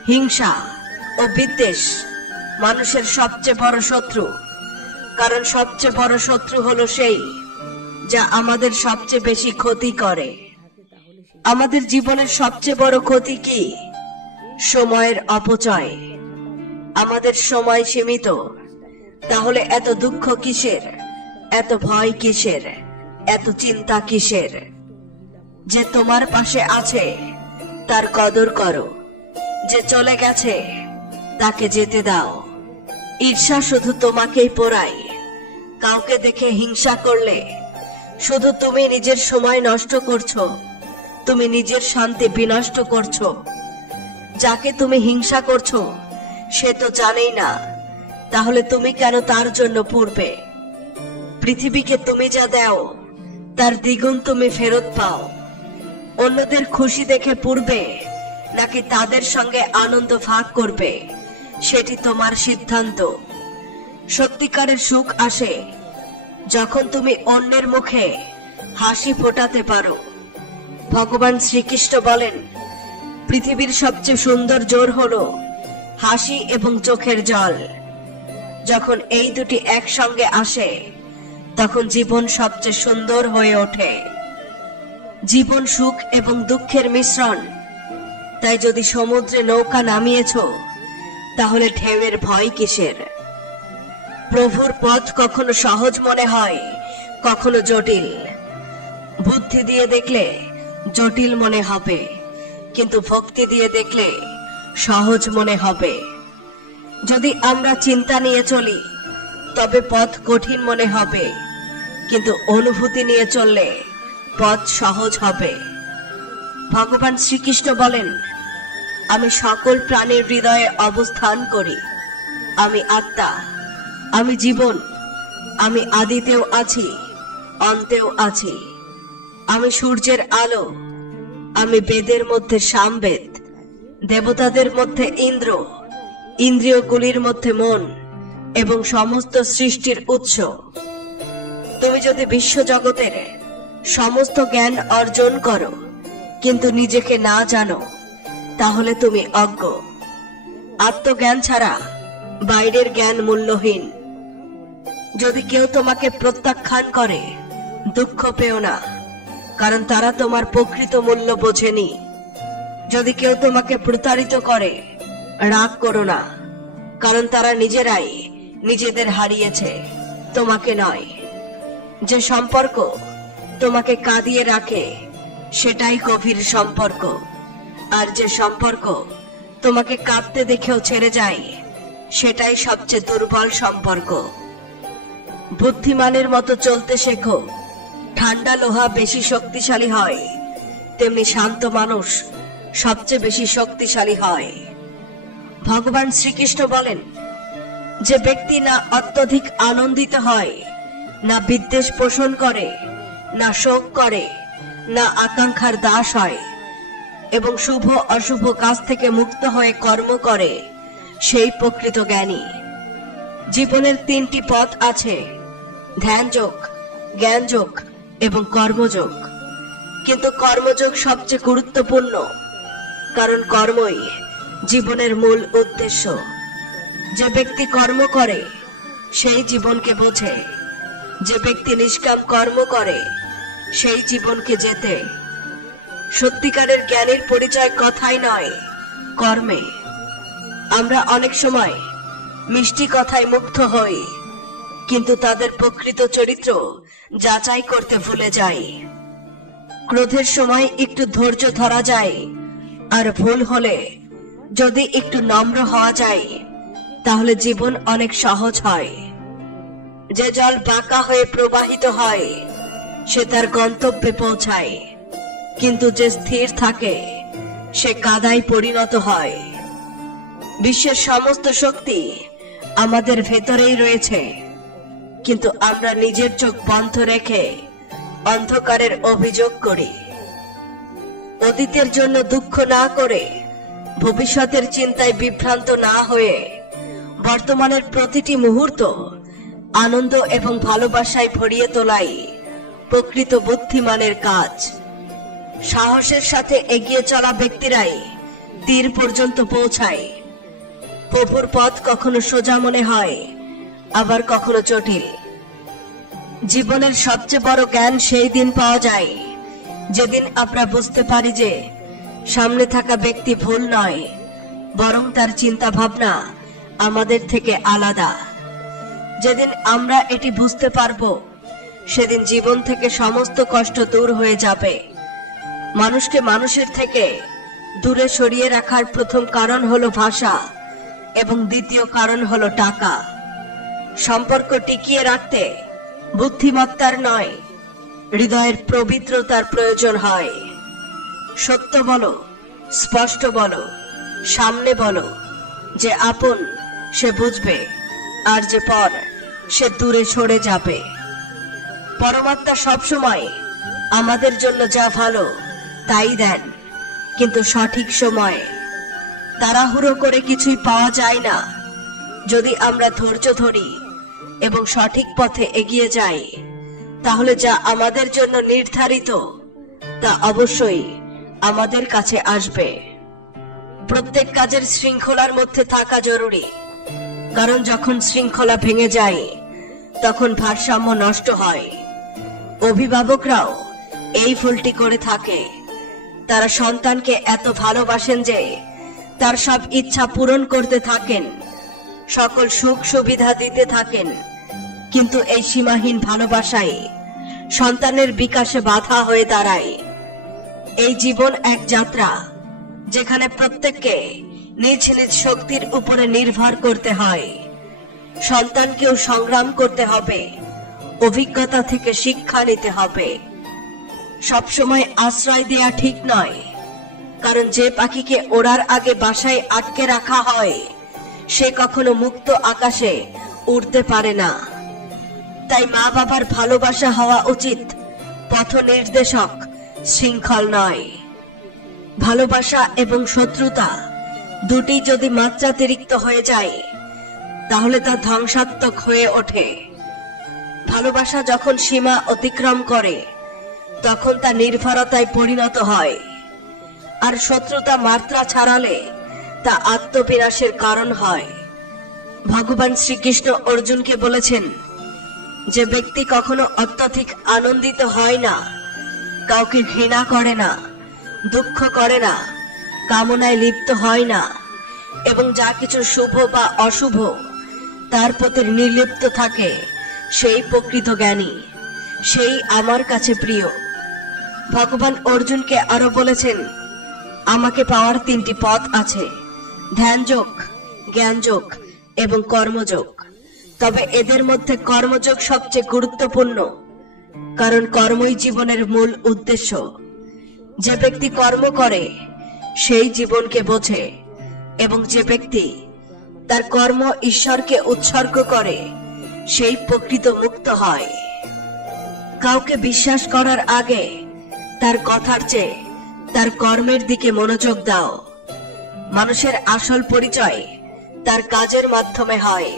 হিংসা ও বিদ্বেষ মানুষের সবচেয়ে বড় শত্রু। কারণ সবচেয়ে বড় শত্রু হলো সেই যা আমাদের সবচেয়ে বেশি ক্ষতি করে। আমাদের জীবনের সবচেয়ে বড় ক্ষতি কি? সময়ের অপচয়। আমাদের সময় সীমিত, তাহলে এত দুঃখ কিসের, এত ভয় কিসের, এত চিন্তা কিসের? যে তোমার পাশে আছে তার কদর করো, যে চলে গেছে তাকে যেতে দাও। ঈর্ষা শুধু তোমাকেই পোড়ায়। কাউকে দেখে হিংসা করলে শুধু তুমি নিজের সময় নষ্ট করছো, তুমি নিজের শান্তি বিনষ্ট করছো। যাকে তুমি হিংসা করছো সে তো জানেই না, তাহলে তুমি কেন তার জন্য পড়বে? পৃথিবীকে তুমি যা দাও তার দ্বিগুণ তুমি ফেরত পাও। অন্যদের খুশি দেখে পড়বে নাকি তাদের সঙ্গে আনন্দ ভাগ করবে, সেটি তোমার সিদ্ধান্ত। সত্যিকারের সুখ আসে যখন তুমি অন্যের মুখে হাসি ফোটাতে পারো। ভগবান শ্রীকৃষ্ণ বলেন, পৃথিবীর সবচেয়ে সুন্দর জোর হলো হাসি এবং চোখের জল। যখন এই দুটি একসঙ্গে আসে তখন জীবন সবচেয়ে সুন্দর হয়ে ওঠে। জীবন সুখ এবং দুঃখের মিশ্রণ। তাই যদি সমুদ্রে নৌকা নামিয়েছ, তাহলে ঢেউয়ের ভয় কিসের? প্রভুর পথ কখনো সহজ মনে হয়, কখনো জটিল। বুদ্ধি দিয়ে দেখলে জটিল মনে হবে, কিন্তু ভক্তি দিয়ে দেখলে সহজ মনে হবে। যদি আমরা চিন্তা নিয়ে চলি তবে পথ কঠিন মনে হবে, কিন্তু অনুভূতি নিয়ে চললে পথ সহজ হবে। ভগবান শ্রীকৃষ্ণ বলেন, আমি সকল প্রাণীর হৃদয়ে অবস্থান করি। আমি আত্মা, আমি জীবন, আমি আদিতেও আছি, অন্তেও আছি। আমি সূর্যের আলো, আমি বেদের মধ্যে সামবেদ, দেবতাদের মধ্যে ইন্দ্র, ইন্দ্রিয়গুলির মধ্যে মন এবং সমস্ত সৃষ্টির উৎস। তুমি যদি বিশ্বজগতের সমস্ত জ্ঞান অর্জন করো কিন্তু নিজেকে না জানো, তাহলে তুমি অজ্ঞ। আত্মজ্ঞান ছাড়া বাইরের জ্ঞান মূল্যহীন। যদি কেউ তোমাকে প্রত্যাখ্যান করে, দুঃখ পেও না, কারণ তারা তোমার প্রকৃত মূল্য বোঝেনি। যদি কেউ তোমাকে প্রতারিত করে, রাগ করো না, কারণ তারা নিজেরাই নিজেদের হারিয়েছে, তোমাকে নয়। যে সম্পর্ক তোমাকে কাঁদিয়ে রাখে সেটাই গভীর সম্পর্ক, আর যে সম্পর্ক তোমাকে কাঁদতে দেখেও ছেড়ে যায় সেটাই সবচেয়ে দুর্বল সম্পর্ক। বুদ্ধিমানের মতো চলতে শেখো। ঠান্ডা লোহা বেশি শক্তিশালী হয়, তেমনি শান্ত মানুষ সবচেয়ে বেশি শক্তিশালী হয়। ভগবান শ্রীকৃষ্ণ বলেন, যে ব্যক্তি না অত্যধিক আনন্দিত হয়, না বিদ্বেষ পোষণ করে, না শোক করে, না আকাঙ্ক্ষার দাস হয় এবং শুভ অশুভ কাজ থেকে মুক্ত হয়ে কর্ম করে, সেই প্রকৃত জ্ঞানী। জীবনের তিনটি পথ আছে, ধ্যানযোগ, জ্ঞানযোগ এবং কর্মযোগ। কিন্তু কর্মযোগ সবচেয়ে গুরুত্বপূর্ণ, কারণ কর্মই জীবনের মূল উদ্দেশ্য। যে ব্যক্তি কর্ম করে সেই জীবনকে বোঝে, যে ব্যক্তি নিষ্কাম কর্ম করে সেই জীবনকে জেতে। সত্যিকারের জ্ঞানের পরিচয় কথাই নয়, কর্মে। আমরা অনেক সময় মিষ্টি কথায় মুগ্ধ হই, কিন্তু তাদের প্রকৃত চরিত্র যাচাই করতে ভুলে যাই। ক্রোধের সময় একটু ধৈর্য ধরা যায়, আর ভুল হলে যদি একটু নম্র হওয়া যায়, তাহলে জীবন অনেক সহজ হয়। যে জল বাঁকা হয়ে প্রবাহিত হয় সে তার গন্তব্যে পৌঁছায়, কিন্তু যে স্থির থাকে সে কাদায় পরিণত হয়। বিশ্বের সমস্ত শক্তি আমাদের ভেতরেই রয়েছে, কিন্তু আমরা নিজের চোখ বন্ধ রেখে অন্ধকারের অভিযোগ করি। অতীতের জন্য দুঃখ না করে, ভবিষ্যতের চিন্তায় বিভ্রান্ত না হয়ে বর্তমানের প্রতিটি মুহূর্ত আনন্দ এবং ভালোবাসায় ভরিয়ে তোলাই প্রকৃত বুদ্ধিমানের কাজ। সাহসের সাথে এগিয়ে চলা ব্যক্তিরাই তীর পর্যন্ত পৌঁছায়। প্রভুর পথ কখনো সোজা মনে হয়, আবার কখনো জটিল। জীবনের সবচেয়ে বড় জ্ঞান সেই দিন পাওয়া যায় যেদিন আমরা বুঝতে পারি যে সামনে থাকা ব্যক্তি ভুল নয়, বরং তার চিন্তা ভাবনা আমাদের থেকে আলাদা। যেদিন আমরা এটি বুঝতে পারবো, সেদিন জীবন থেকে সমস্ত কষ্ট দূর হয়ে যাবে। মানুষকে মানুষের থেকে দূরে সরিয়ে রাখার প্রথম কারণ হলো ভাষা এবং দ্বিতীয় কারণ হলো টাকা। সম্পর্ক টিকিয়ে রাখতে বুদ্ধিমত্তার নয়, হৃদয়ের পবিত্রতার প্রয়োজন হয়। সত্য বলো, স্পষ্ট বলো, সামনে বলো। যে আপন সে বুঝবে, আর যে পর সে দূরে সরে যাবে। পরমাত্মা সবসময় আমাদের জন্য যা ভালো তাই দেন, কিন্তু সঠিক সময়ে। তাড়াহুড়ো করে কিছুই পাওয়া যায় না। যদি আমরা ধৈর্য ধরি এবং সঠিক পথে এগিয়ে যাই, তাহলে যা আমাদের জন্য নির্ধারিত তা অবশ্যই আমাদের কাছে আসবে। প্রত্যেক কাজের শৃঙ্খলার মধ্যে থাকা জরুরি, কারণ যখন শৃঙ্খলা ভেঙে যায় তখন ভারসাম্য নষ্ট হয়। অভিভাবকরাও এই ভুলটি করে থাকে। তারা সন্তানকে এত ভালোবাসেন যে তার সব ইচ্ছা পূরণ করতে থাকেন, সকল সুখ সুবিধা দিতে থাকেন, কিন্তু এই সীমাহীন ভালোবাসাই সন্তানের বিকাশে বাধা হয়ে দাঁড়ায়। এই জীবন এক যাত্রা, যেখানে প্রত্যেককে নিজ নিজ শক্তির উপরে নির্ভর করতে হয়। সন্তানকেও সংগ্রাম করতে হবে, অভিজ্ঞতা থেকে শিক্ষা নিতে হবে। সবসময় আশ্রয় দেয়া ঠিক নয়, কারণ যে পাখিকে ওড়ার আগে বাসায় আটকে রাখা হয় সে কখনো মুক্ত আকাশে উড়তে পারে না। তাই মা বাবার ভালোবাসা হওয়া উচিত পথ নির্দেশক, শৃঙ্খল নয়। ভালোবাসা এবং শত্রুতা দুটি যদি মাত্রাতিরিক্ত হয়ে যায়, তাহলে তা ধ্বংসাত্মক হয়ে ওঠে। ভালোবাসা যখন সীমা অতিক্রম করে, তখন তা নির্ভরতায় পরিণত হয়। আর শত্রুতা মাত্রা ছাড়ালে তা আত্মবিনাশের কারণ হয়। ভগবান শ্রীকৃষ্ণ অর্জুনকে বলেছেন, যে ব্যক্তি কখনো অত্যধিক আনন্দিত হয় না, কাউকে ঘৃণা করে না, দুঃখ করে না, কামনায় লিপ্ত হয় না, এবং যা কিছু শুভ বা অশুভ তার প্রতি নির্লিপ্ত থাকে, সেই প্রকৃত জ্ঞানী, সেই আমার কাছে প্রিয়। ভগবান অর্জুনকে আরো বলেছেন, আমাকে পাওয়ার তিনটি পথ আছে, ধ্যানযোগ, জ্ঞানযোগ এবং কর্মযোগ। তবে এদের মধ্যে কর্মযোগ সবচেয়ে গুরুত্বপূর্ণ, কারণ কর্মই জীবনের মূল উদ্দেশ্য। যে ব্যক্তি কর্ম করে সেই জীবনকে বোঝে, এবং যে ব্যক্তি তার কর্ম ঈশ্বরকে উৎসর্গ করে সেই প্রকৃত মুক্ত হয়। কাউকে বিশ্বাস করার আগে তার কথার চেয়ে তার কর্মের দিকে মনোযোগ দাও। মানুষের আসল পরিচয় তার কাজের মাধ্যমে হয়,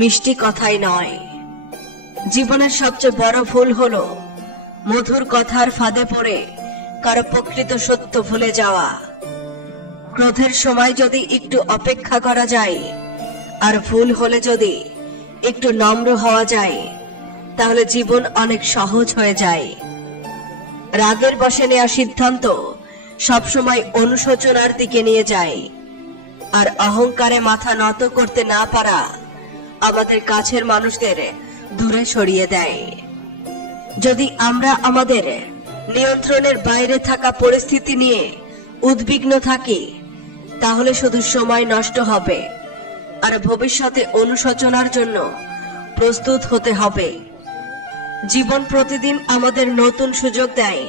মিষ্টি কথাই নয়। জীবনের সবচেয়ে বড় ভুল হলো মধুর কথার ফাঁদে পড়ে কারো প্রকৃত সত্য ভুলে যাওয়া। ক্রোধের সময় যদি একটু অপেক্ষা করা যায়, আর ভুল হলে যদি একটু নম্র হওয়া যায়, তাহলে জীবন অনেক সহজ হয়ে যায়। রাগের বশে নেওয়া সিদ্ধান্ত সবসময় অনুশোচনার দিকে নিয়ে যায়, আর অহংকারে মাথা নত করতে না পারা আমাদের কাছের মানুষদের দূরে সরিয়ে দেয়। যদি আমরা আমাদের নিয়ন্ত্রণের বাইরে থাকা পরিস্থিতি নিয়ে উদ্বিগ্ন থাকি, তাহলে শুধু সময় নষ্ট হবে, আর ভবিষ্যতে অনুশোচনার জন্য প্রস্তুত হতে হবে। জীবন প্রতিদিন আমাদের নতুন সুযোগ দেয়,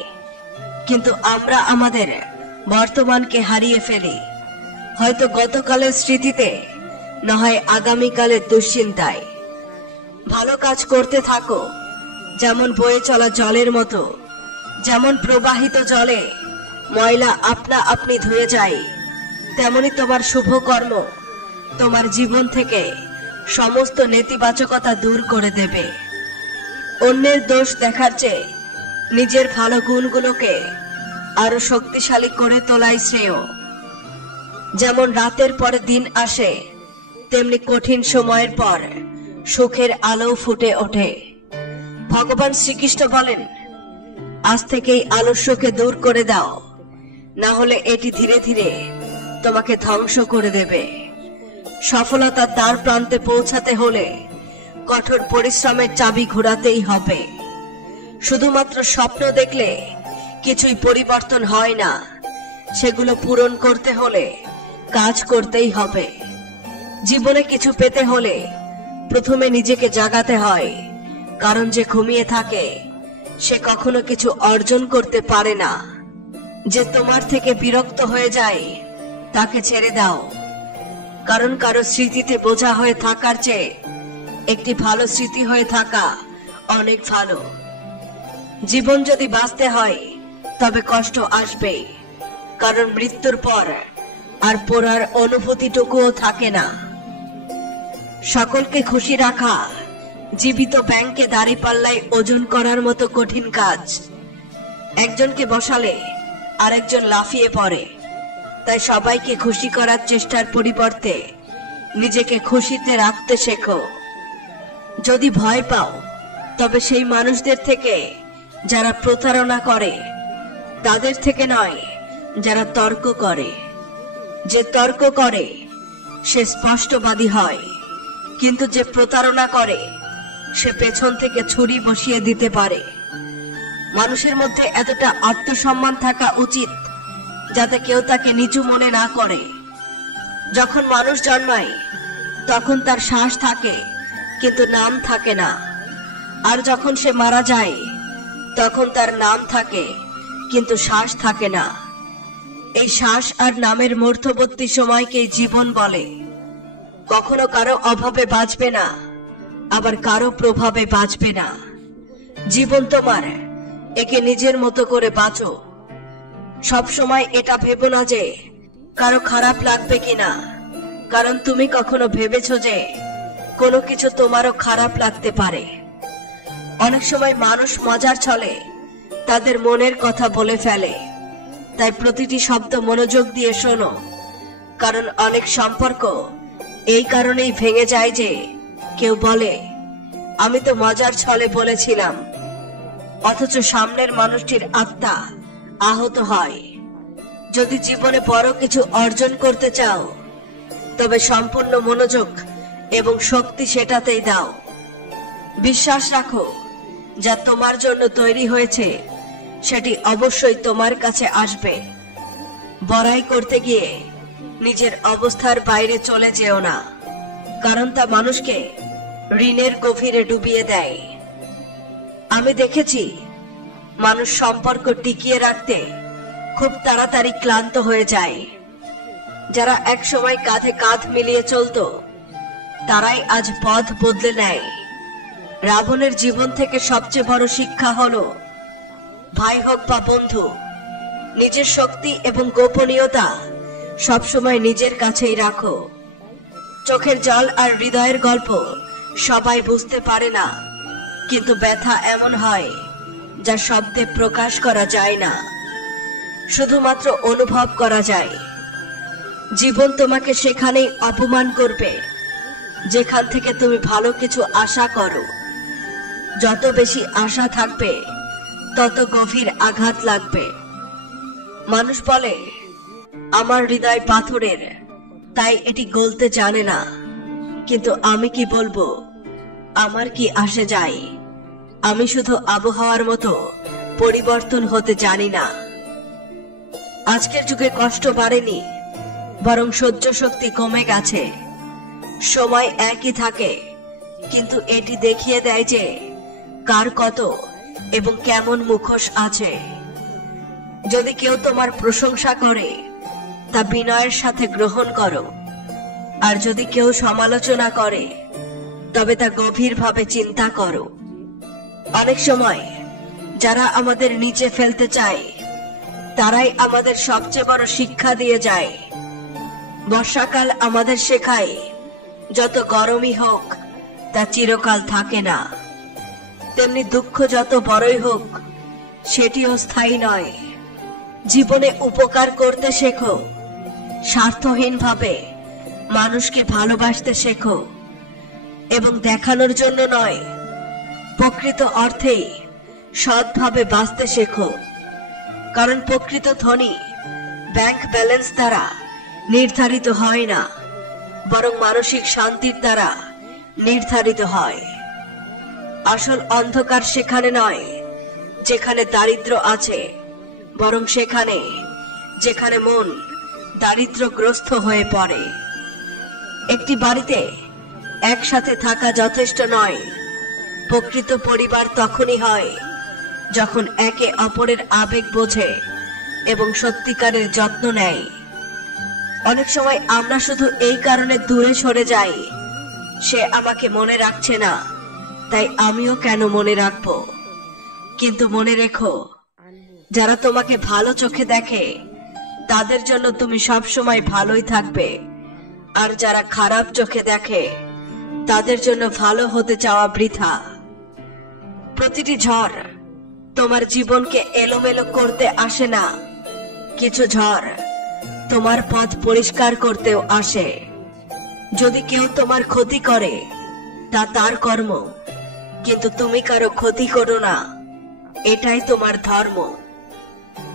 কিন্তু আমরা আমাদের বর্তমানকে হারিয়ে ফেলি, হয়তো গতকালের স্মৃতিতে, না হয় আগামীকালের দুশ্চিন্তায়। ভালো কাজ করতে থাকো, যেমন বয়ে চলা জলের মতো। যেমন প্রবাহিত জলে ময়লা আপনা আপনি ধুয়ে যায়, তেমনি তোমার শুভ কর্ম তোমার জীবন থেকে সমস্ত নেতিবাচকতা দূর করে দেবে। অন্যের দোষ দেখার চেয়ে নিজের ভালো গুণগুলোকে আরো শক্তিশালী করে তোলাই শ্রেয়। যেমন রাতের পরে দিন আসে, তেমনি কঠিন সময়ের পর সুখের আলো ফুটে ওঠে। ভগবান শ্রীকৃষ্ণ বলেন, আজ থেকেই আলস্যকে দূর করে দাও, না হলে এটি ধীরে ধীরে তোমাকে ধ্বংস করে দেবে। সফলতার দ্বার প্রান্তে পৌঁছাতে হলে কঠোর পরিশ্রমের চাবি ঘোরাতেই হবে। শুধুমাত্র স্বপ্ন দেখলে কিছুই পরিবর্তন হয় না, সেগুলো পূরণ করতে হলে কাজ করতেই হবে। জীবনে কিছু পেতে হলে প্রথমে নিজেকে জাগাতে হয়, কারণ যে ঘুমিয়ে থাকে সে কখনো কিছু অর্জন করতে পারে না। যে তোমার থেকে বিরক্ত হয়ে যায় তাকে ছেড়ে দাও, কারণ কারো স্মৃতিতে বোঝা হয়ে থাকার চেয়ে একটি ভালো স্মৃতি হয়ে থাকা অনেক ভালো। জীবন যদি বাঁচতে হয় তবে কষ্ট আসবে, কারণ মৃত্যুর পর আর পড়ার অনুভূতিটুকুও থাকে না। সকলকে খুশি রাখা জীবিত ব্যাংকে দাঁড়িপাল্লায় ওজন করার মতো কঠিন কাজ। একজনকে বসালে আরেকজন লাফিয়ে পড়ে, তাই সবাইকে খুশি করার চেষ্টার পরিবর্তে নিজেকে খুশিতে রাখতে শেখো। যদি ভয় পাও তবে সেই মানুষদের থেকে যারা প্রতারণা করে, তাদের থেকে নয় যারা তর্ক করে। যে তর্ক করে সে স্পষ্টবাদী হয়, কিন্তু যে প্রতারণা করে সে পেছন থেকে ছুরি বসিয়ে দিতে পারে। মানুষের মধ্যে এতটা আত্মসম্মান থাকা উচিত যাতে কেউ তাকে নিচু মনে না করে। যখন মানুষ জন্মায় তখন তার শ্বাস থাকে কিন্তু নাম থাকে না, আর যখন সে মারা যায় তখন তার নাম থাকে কিন্তু শ্বাস থাকে না। এই শ্বাস আর নামের মধ্যবর্তী সময়কেই জীবন বলে। কখনো কারো অভাবে বাঁচবে না, আবার কারো প্রভাবে বাঁচবে না। জীবন তোমার, একে নিজের মতো করে বাঁচো। সব সময় এটা ভেবো না যে কারো খারাপ লাগবে কিনা, কারণ তুমি কখনো ভেবেছো যে কোনো কিছু তোমারও খারাপ লাগতে পারে। অনেক সময় মানুষ মজার ছলে তাদের মনের কথা বলে ফেলে, তাই প্রতিটি শব্দ মনোযোগ দিয়ে শোনো, কারণ অনেক সম্পর্ক এই কারণেই ভেঙে যায় যে কেউ বলে আমি তো মজার ছলে বলেছিলাম, অথচ সামনের মানুষটির আত্মা আহত হয়। যদি জীবনে বড় কিছু অর্জন করতে চাও তবে সম্পূর্ণ মনোযোগ এবং শক্তি সেটাতেই দাও। বিশ্বাস রাখো, যা তোমার জন্য তৈরি হয়েছে সেটি অবশ্যই তোমার কাছে আসবে। বড়াই করতে গিয়ে নিজের অবস্থার বাইরে চলে যেও না, কারণ তা মানুষকে ঋণের গভীরে ডুবিয়ে দেয়। আমি দেখেছি মানুষ সম্পর্ক টিকিয়ে রাখতে খুব তাড়াতাড়ি ক্লান্ত হয়ে যায়। যারা এক সময় কাঁধে কাঁধ মিলিয়ে চলতো তারাই আজ পথ বদলে নেয়। রাবণের জীবন থেকে সবচেয়ে বড় শিক্ষা হলো, ভাই হোক বা বন্ধু, নিজের শক্তি এবং গোপনীয়তা সবসময় নিজের কাছেই রাখো। চোখের জল আর হৃদয়ের গল্প সবাই বুঝতে পারে না, কিন্তু ব্যথা এমন হয় যা শব্দে প্রকাশ করা যায় না, শুধুমাত্র অনুভব করা যায়। জীবন তোমাকে সেখানেই অপমান করবে যেখান থেকে তুমি ভালো কিছু আশা করো। যত বেশি আশা থাকবে তত গভীর আঘাত লাগবে। মানুষ বলে আমার হৃদয় পাথরের, তাই এটি গলতে জানে না, কিন্তু আমি কি বলবো, আমার কি আসে যায়? আমি শুধু আবহাওয়ার মতো পরিবর্তন হতে জানি না। আজকের যুগে কষ্ট বাড়েনি, বরং সহ্য শক্তি কমে গেছে। সময় একই থাকে, কিন্তু এটি দেখিয়ে দেয় যে কার কত এবং কেমন মুখোশ আছে। যদি কেউ তোমার প্রশংসা করে তা বিনয়ের সাথে গ্রহণ করো, আর যদি কেউ সমালোচনা করে তবে তা গভীরভাবে চিন্তা করো। অনেক সময় যারা আমাদের নিচে ফেলতে চায় তারাই আমাদের সবচেয়ে বড় শিক্ষা দিয়ে যায়। বর্ষাকাল আমাদের শেখায় যত গরমই হোক তা চিরকাল থাকে না, তেমনি দুঃখ যত বড়ই হোক সেটিও স্থায়ী নয়। জীবনে উপকার করতে শেখো, স্বার্থহীনভাবে মানুষকে ভালোবাসতে শেখো, এবং দেখানোর জন্য নয়, প্রকৃত অর্থেই সৎভাবে বাঁচতে শেখো। কারণ প্রকৃত ধনী ব্যাংক ব্যালেন্স দ্বারা নির্ধারিত হয় না, বরং মানসিক শান্তির দ্বারা নির্ধারিত হয়। আসল অন্ধকার সেখানে নয় যেখানে দারিদ্র্য আছে, বরং সেখানে যেখানে মন দারিদ্র্যগ্রস্ত হয়ে পড়ে। একটি বাড়িতে একসাথে থাকা যথেষ্ট নয়। প্রকৃত পরিবার তখনই হয় যখন একে অপরের আবেগ বোঝে এবং সত্যিকারের যত্ন নেয়। অনেক সময় আমরা শুধু এই কারণে দূরে সরে যাই, সে আমাকে মনে রাখছে না, তাই আমিও কেন মনে রাখবো। কিন্তু মনে রেখো, যারা তোমাকে ভালো চোখে দেখে তাদের জন্য তুমি সব সময় ভালোই থাকবে, আর যারা খারাপ চোখে দেখে তাদের জন্য ভালো হতে চাওয়া বৃথা। প্রতিটি ঝড় তোমার জীবনকে এলোমেলো করতে আসে না, কিছু ঝড় তোমার পথ পরিষ্কার করতেও আসে। যদি কেউ তোমার ক্ষতি করে তা তার কর্ম, কিন্তু তুমি কারো ক্ষতি করো না, এটাই তোমার ধর্ম।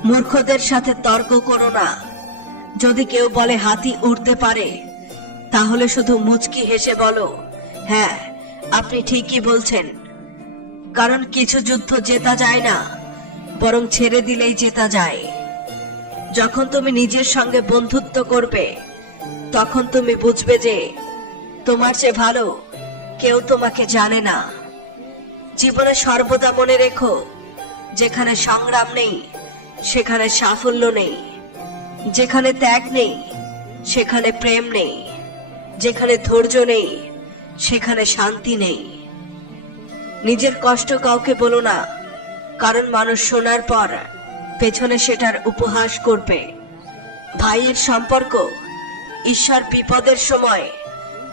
মূর্খদের সাথে তর্ক করো না। যদি কেউ বলে হাতি উড়তে পারে, তাহলে শুধু মুচকি হেসে বলো, হ্যাঁ আপনি ঠিকই বলছেন। কারণ কিছু যুদ্ধ জেতা যায় না, বরং ছেড়ে দিলেই জেতা যায়। যখন তুমি নিজের সঙ্গে বন্ধুত্ব করবে, তখন তুমি বুঝবে যে তোমার চেয়ে ভালো কেউ তোমাকে জানে না। জীবনে সর্বদা মনে রেখো, যেখানে সংগ্রাম নেই সেখানে সাফল্য নেই, যেখানে ত্যাগ নেই সেখানে প্রেম নেই, যেখানে ধৈর্য নেই সেখানে শান্তি নেই। নিজের কষ্ট কাউকে বলো না, কারণ মানুষ শোনার পর পেছনে সেটার উপহাস করবে। ভাইয়ের সম্পর্ক ঈশ্বর বিপদের সময়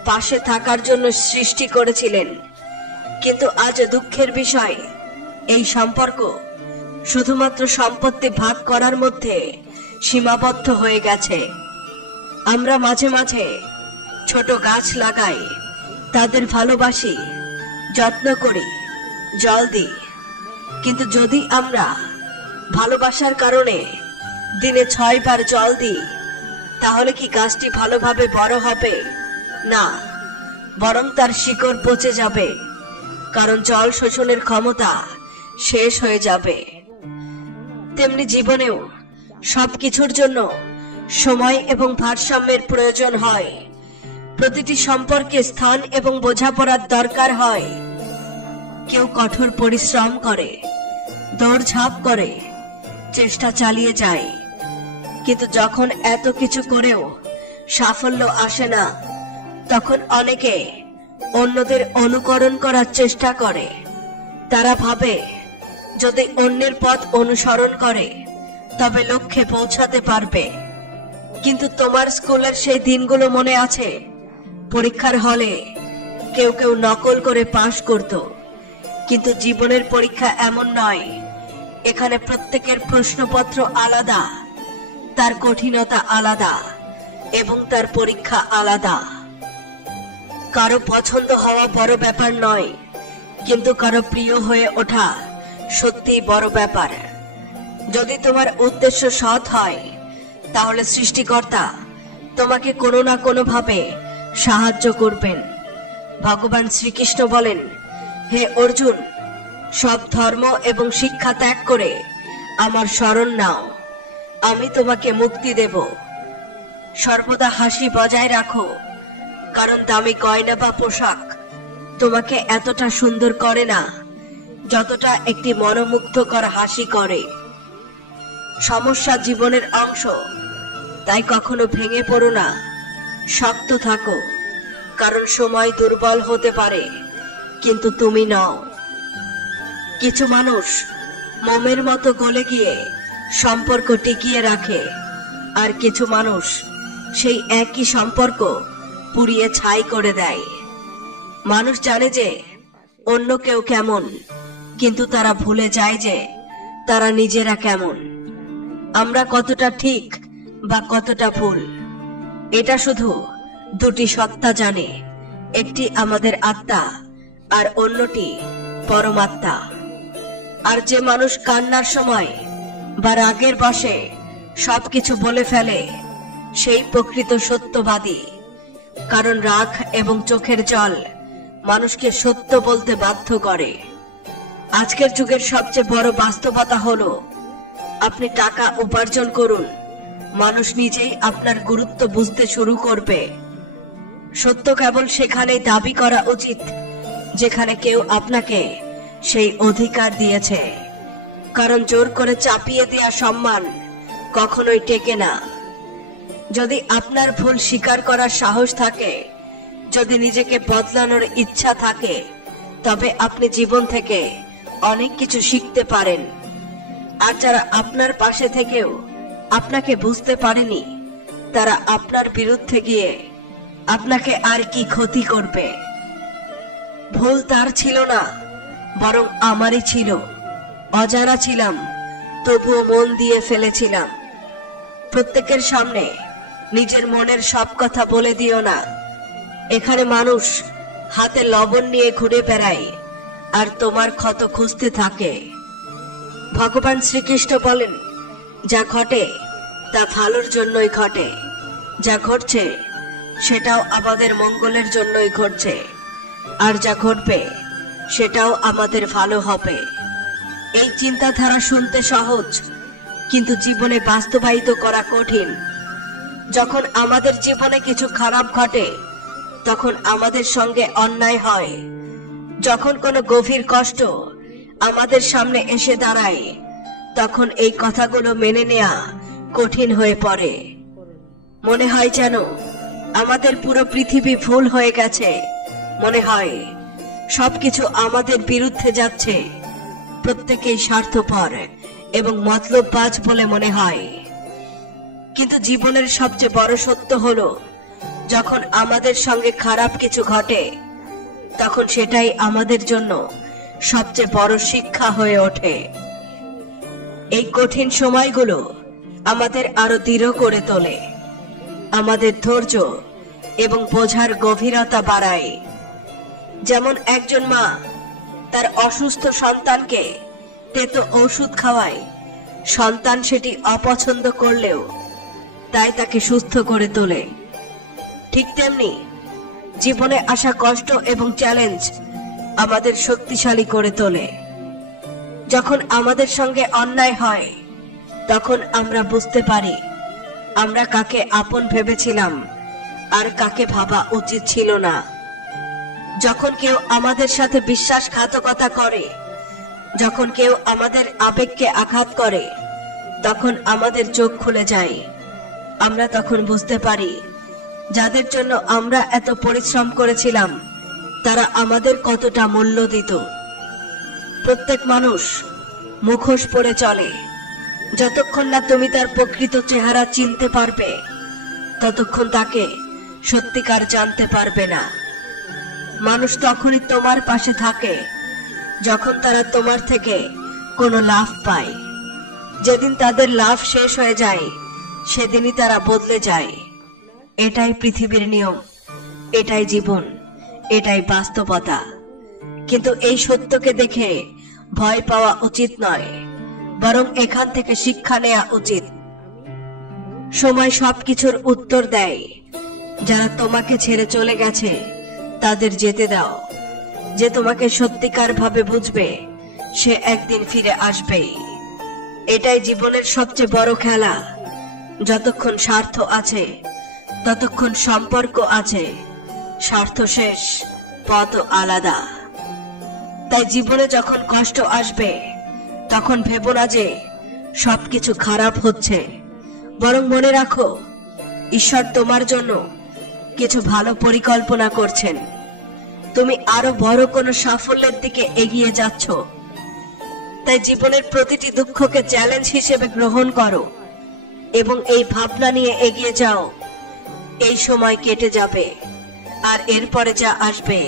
পাশে থাকার জন্য সৃষ্টি করেছিলেন, কিন্তু আজ দুঃখের বিষয় এই সম্পর্ক শুধুমাত্র সম্পত্তি ভাগ করার মধ্যে সীমাবদ্ধ হয়ে গেছে। আমরা মাঝে মাঝে ছোট গাছ লাগাই, তাদের ভালোবাসি, যত্ন করি, জল দিই, কিন্তু যদি আমরা ভালোবাসার কারণে দিনে 6 বার জল দিই, তাহলে কি গাছটি ভালোভাবে বড় হবে? না, বরং তার শিকড় পচে যাবে, কারণ জল শোষণের ক্ষমতা শেষ হয়ে যাবে। তেমনি জীবনেও সবকিছুর জন্য সময় এবং ভারসাম্যের প্রয়োজন হয়। প্রতিটি সম্পর্কে স্থান এবং বোঝাপড়ার দরকার হয়। কেউ কঠোর পরিশ্রম করে, দৌড়ঝাঁপ করে, চেষ্টা চালিয়ে যায়, কিন্তু যখন এত কিছু করেও সাফল্য আসে না, তখন অনেকে অন্যদের অনুকরণ করার চেষ্টা করে। তারা ভাবে যদি অন্যের পথ অনুসরণ করে তবে লক্ষ্যে পৌঁছাতে পারবে। কিন্তু তোমার স্কুলের সেই দিনগুলো মনে আছে? পরীক্ষার হলে কেউ কেউ নকল করে পাশ করত, কিন্তু জীবনের পরীক্ষা এমন নয়। এখানে প্রত্যেকের প্রশ্নপত্র আলাদা, তার কঠিনতা আলাদা এবং তার পরীক্ষা আলাদা। কারো পছন্দ হওয়া বড় ব্যাপার নয়, কিন্তু কারো প্রিয় হয়ে ওঠা সত্যি বড় ব্যাপার। যদি তোমার উদ্দেশ্য সৎ হয়, তাহলে সৃষ্টিকর্তা তোমাকে কোনো না কোনো ভাবে সাহায্য করবেন। ভগবান শ্রীকৃষ্ণ বলেন, হে অর্জুন, সব ধর্ম এবং শিক্ষা ত্যাগ করে আমার শরণ নাও, আমি তোমাকে মুক্তি দেব। সর্বদা হাসি বজায় রাখো, কারণ দামি গয়না বা পোশাক তোমাকে এতটা সুন্দর করে না যতটা একটি মনোমুগ্ধকর হাসি করে। সমস্যা জীবনের অংশ, তাই কখনো ভেঙে পড়ো না, শক্ত থাকো, কারণ সময় দুর্বল হতে পারে। কিন্তু তুমি নও। কিছু মানুষ মোমের মতো গলে গিয়ে সম্পর্ক টিকিয়ে রাখে, আর কিছু মানুষ সেই একই সম্পর্ক পুড়িয়ে ছাই করে দেয়। মানুষ জানে যে অন্য কেউ কেমন, কিন্তু তারা ভুলে যায় যে তারা নিজেরা কেমন। আমরা কতটা ঠিক বা কতটা ভুল, এটা শুধু দুটি সত্তা জানে, একটি আমাদের আত্মা আর অন্যটি পরমাত্মা। আর যে মানুষ কান্নার সময় বা রাগের বশে সবকিছু বলে ফেলে, সেই প্রকৃত সত্যবাদী। কারণ রাগ এবং চোখের জল মানুষকে সত্য বলতে বাধ্য করে। আজকের যুগের সবচেয়ে বড় বাস্তবতা হলো, আপনি টাকা উপার্জন করুন, মানুষ নিজেই আপনার গুরুত্ব বুঝতে শুরু করবে। সত্য কেবল সেখানেই দাবি করা উচিত যেখানে কেউ আপনাকে সেই অধিকার দিয়েছে। কারণ জোর করে চাপিয়ে দেওয়া সম্মান কখনোই টেকে না। যদি আপনার ভুল স্বীকার করার সাহস থাকে, যদি নিজেকে বদলানোর ইচ্ছা থাকে, তবে আপনি জীবন থেকে অনেক কিছু শিখতে পারেন। আর যারা আপনার পাশে থেকেও আপনাকে বুঝতে পারেনি, তারা আপনার বিরুদ্ধে গিয়ে আপনাকে আর কি ক্ষতি করবে। ভুল তার ছিল না, বরং আমারই ছিল। অজানা ছিলাম, তবুও মন দিয়ে ফেলেছিলাম। প্রত্যেকের সামনে নিজের মনের সব কথা বলে দিও না। এখানে মানুষ হাতে লবণ নিয়ে ঘুরে বেড়ায় আর তোমার ক্ষত খুঁজতে থাকে। ভগবান শ্রীকৃষ্ণ বলেন, যা ঘটে তা ভালোর জন্যই ঘটে, যা ঘটছে সেটাও আমাদের মঙ্গলের জন্যই ঘটছে, আর যা ঘটবে সেটাও আমাদের ভালো হবে। এই চিন্তাধারা শুনতে সহজ, কিন্তু জীবনে বাস্তবায়িত করা কঠিন। যখন আমাদের জীবনে কিছু খারাপ ঘটে, তখন আমাদের সঙ্গে অন্যায় হয়। যখন কোনো গভীর কষ্ট আমাদের সামনে এসে দাঁড়ায়, তখন এই কথাগুলো মেনে নেওয়া কঠিন হয়ে পড়ে। মনে হয় যেন আমাদের পুরো পৃথিবী ভুল হয়ে গেছে। মনে হয় সবকিছু আমাদের বিরুদ্ধে যাচ্ছে। প্রত্যেকেই স্বার্থপর এবং মতলববাজ বলে মনে হয়। কিন্তু জীবনের সবচেয়ে বড় সত্য হলো, যখন আমাদের সঙ্গে খারাপ কিছু ঘটে, তখন সেটাই আমাদের জন্য সবচেয়ে বড় শিক্ষা হয়ে ওঠে। এই কঠিন সময়গুলো আমাদের আরো দৃঢ় করে তোলে, আমাদের ধৈর্য এবং বোঝার গভীরতা বাড়ায়। যেমন একজন মা তার অসুস্থ সন্তানকে তেতো ওষুধ খাওয়ায়, সন্তান সেটি অপছন্দ করলেও তাই তাকে সুস্থ করে তোলে। ঠিক তেমনি জীবনে আসা কষ্ট এবং চ্যালেঞ্জ আমাদের শক্তিশালী করে তোলে। যখন আমাদের সঙ্গে অন্যায় হয়, তখন আমরা বুঝতে পারি আমরা কাকে আপন ভেবেছিলাম আর কাকে ভাবা উচিত ছিল না। যখন কেউ আমাদের সাথে বিশ্বাসঘাতকতা করে, যখন কেউ আমাদের আবেগকে আঘাত করে, তখন আমাদের চোখ খুলে যায়। আমরা তখন বুঝতে পারি যাদের জন্য আমরা এত পরিশ্রম করেছিলাম, তারা আমাদের কতটা মূল্য দিত। প্রত্যেক মানুষ মুখোশ পরে চলে। যতক্ষণ না তুমি তার প্রকৃত চেহারা চিনতে পারবে, ততক্ষণ তাকে সত্যিকার জানতে পারবে না। মানুষ তখনই তোমার পাশে থাকে যখন তারা তোমার থেকে কোনো লাভ পায়। যেদিন তাদের লাভ শেষ হয়ে যায়, সেদিনই তারা বদলে যায়। এটাই পৃথিবীর নিয়ম, এটাই জীবন, এটাই বাস্তবতা। কিন্তু এই সত্যকে দেখে ভয় পাওয়া উচিত নয়, বরং এখান থেকে শিক্ষা নেওয়া উচিত। সময় সবকিছুর উত্তর দেয়। যারা তোমাকে ছেড়ে চলে গেছে, তাদের যেতে দাও। যে তোমাকে সত্যিকার ভাবে বুঝবে, সে একদিন ফিরে আসবেই। এটাই জীবনের সবচেয়ে বড় খেলা। যতক্ষণ স্বার্থ আছে, ততক্ষণ সম্পর্ক আছে। স্বার্থ শেষ, পথ আলাদা। তাই জীবনে যখন কষ্ট আসবে, তখন ভেবো না যে সবকিছু খারাপ হচ্ছে, বরং মনে রাখো ঈশ্বর তোমার জন্য কিছু ভালো পরিকল্পনা করছেন। তুমি আরো বড় কোনো সাফল্যের দিকে এগিয়ে যাচ্ছ। তাই জীবনের প্রতিটি দুঃখকে চ্যালেঞ্জ হিসেবে গ্রহণ করো এবং এই ভাবনা নিয়ে এগিয়ে যাও, এই সময় কেটে যাবে, আর এরপরে যা আসবে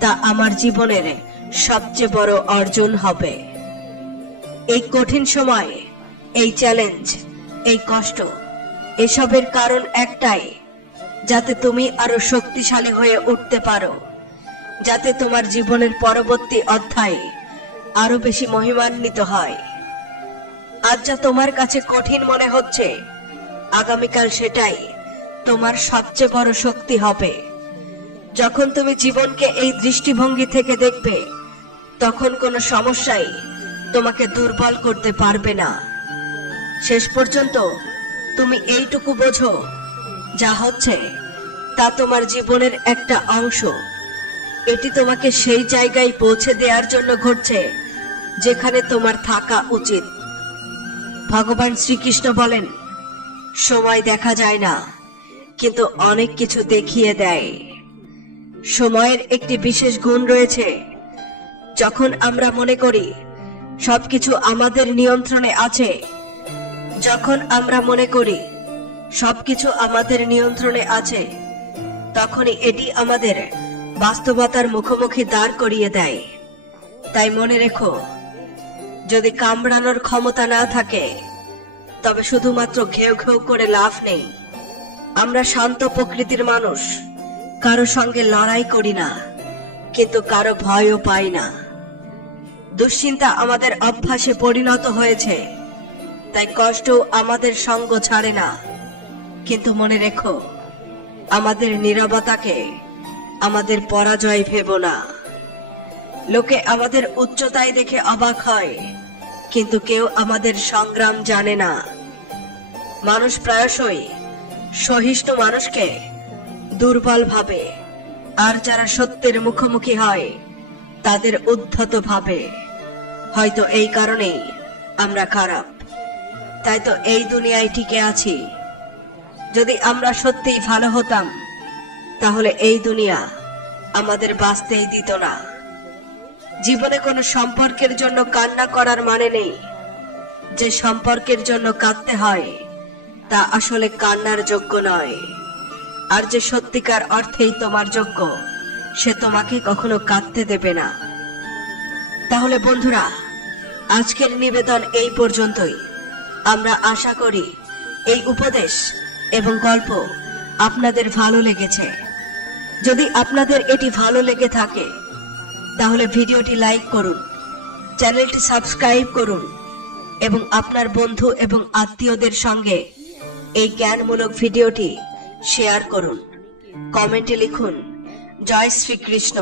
তা আমার জীবনের সবচেয়ে বড় অর্জন হবে। এই কঠিন সময়, এই চ্যালেঞ্জ, এই কষ্ট, এসবের কারণ একটাই, যাতে তুমি আরো শক্তিশালী হয়ে উঠতে পারো, যাতে তোমার জীবনের পরবর্তী অধ্যায় আরো বেশি মহিমান্বিত হয়। আজ যা তোমার কাছে কঠিন মনে হচ্ছে, আগামীকাল সেটাই তোমার সবচেয়ে বড় শক্তি হবে। যখন তুমি জীবনকে এই দৃষ্টিভঙ্গি থেকে দেখবে, তখন কোনো সমস্যাই তোমাকে দুর্বল করতে পারবে না। শেষ পর্যন্ত তুমি এইটুকু বোঝো, যা হচ্ছে তা তোমার জীবনের একটা অংশ। এটি তোমাকে সেই জায়গায় পৌঁছে দেওয়ার জন্য ঘটছে যেখানে তোমার থাকা উচিত। ভগবান শ্রীকৃষ্ণ বলেন, সময় দেখা যায় না, কিন্তু অনেক কিছু দেখিয়ে দেয়। সময়ের একটি বিশেষ গুণ রয়েছে। যখন আমরা মনে করি সবকিছু আমাদের নিয়ন্ত্রণে আছে, যখন আমরা মনে করি সবকিছু আমাদের নিয়ন্ত্রণে আছে, তখনই এটি আমাদের বাস্তবতার মুখোমুখি দাঁড় করিয়ে দেয়। তাই মনে রেখো, যদি কামড়ানোর ক্ষমতা না থাকে, তবে শুধুমাত্র ঘেউ ঘেউ করে লাভ নেই। আমরা শান্ত প্রকৃতির মানুষ, কারো সঙ্গে লড়াই করি না, কিন্তু কারো ভয়ও পাই না। দুশ্চিন্তা আমাদের অভ্যাসে পরিণত হয়েছে, তাই কষ্ট আমাদের সঙ্গ ছাড়ে না। কিন্তু মনে রেখো, আমাদের নীরবতাকে আমাদের পরাজয় ভেবো না। লোকে আমাদের উচ্চতায় দেখে অবাক হয়, কিন্তু কেউ আমাদের সংগ্রাম জানে না। মানুষ প্রায়শই সহিষ্ণু মানুষকে দুর্বল ভাবে, আর যারা সত্যের মুখোমুখি হয় তাদের উদ্ধত ভাবে। হয়তো এই কারণেই আমরা খারাপ, তাই তো এই দুনিয়ায় টিকে আছি। যদি আমরা সত্যিই ভালো হতাম, তাহলে এই দুনিয়া আমাদের বাঁচতেই দিত না। জীবনে কোনো সম্পর্কের জন্য কান্না করার মানে নেই। যে সম্পর্কের জন্য কাঁদতে হয়, তা আসলে কান্নার যোগ্য নয়। আর যে সত্যিকার অর্থেই তোমার যোগ্য, সে তোমাকে কখনো কাঁদতে দেবে না। তাহলে বন্ধুরা, আজকের নিবেদন এই পর্যন্তই। আমরা আশা করি এই উপদেশ এবং গল্প আপনাদের ভালো লেগেছে। যদি আপনাদের এটি ভালো লেগে থাকে, তাহলে ভিডিওটি লাইক করুন, চ্যানেলটি সাবস্ক্রাইব করুন এবং আপনার বন্ধু এবং আত্মীয়দের সঙ্গে এই জ্ঞানমূলক ভিডিওটি শেয়ার করুন। কমেন্টে লিখুন, জয় শ্রীকৃষ্ণ।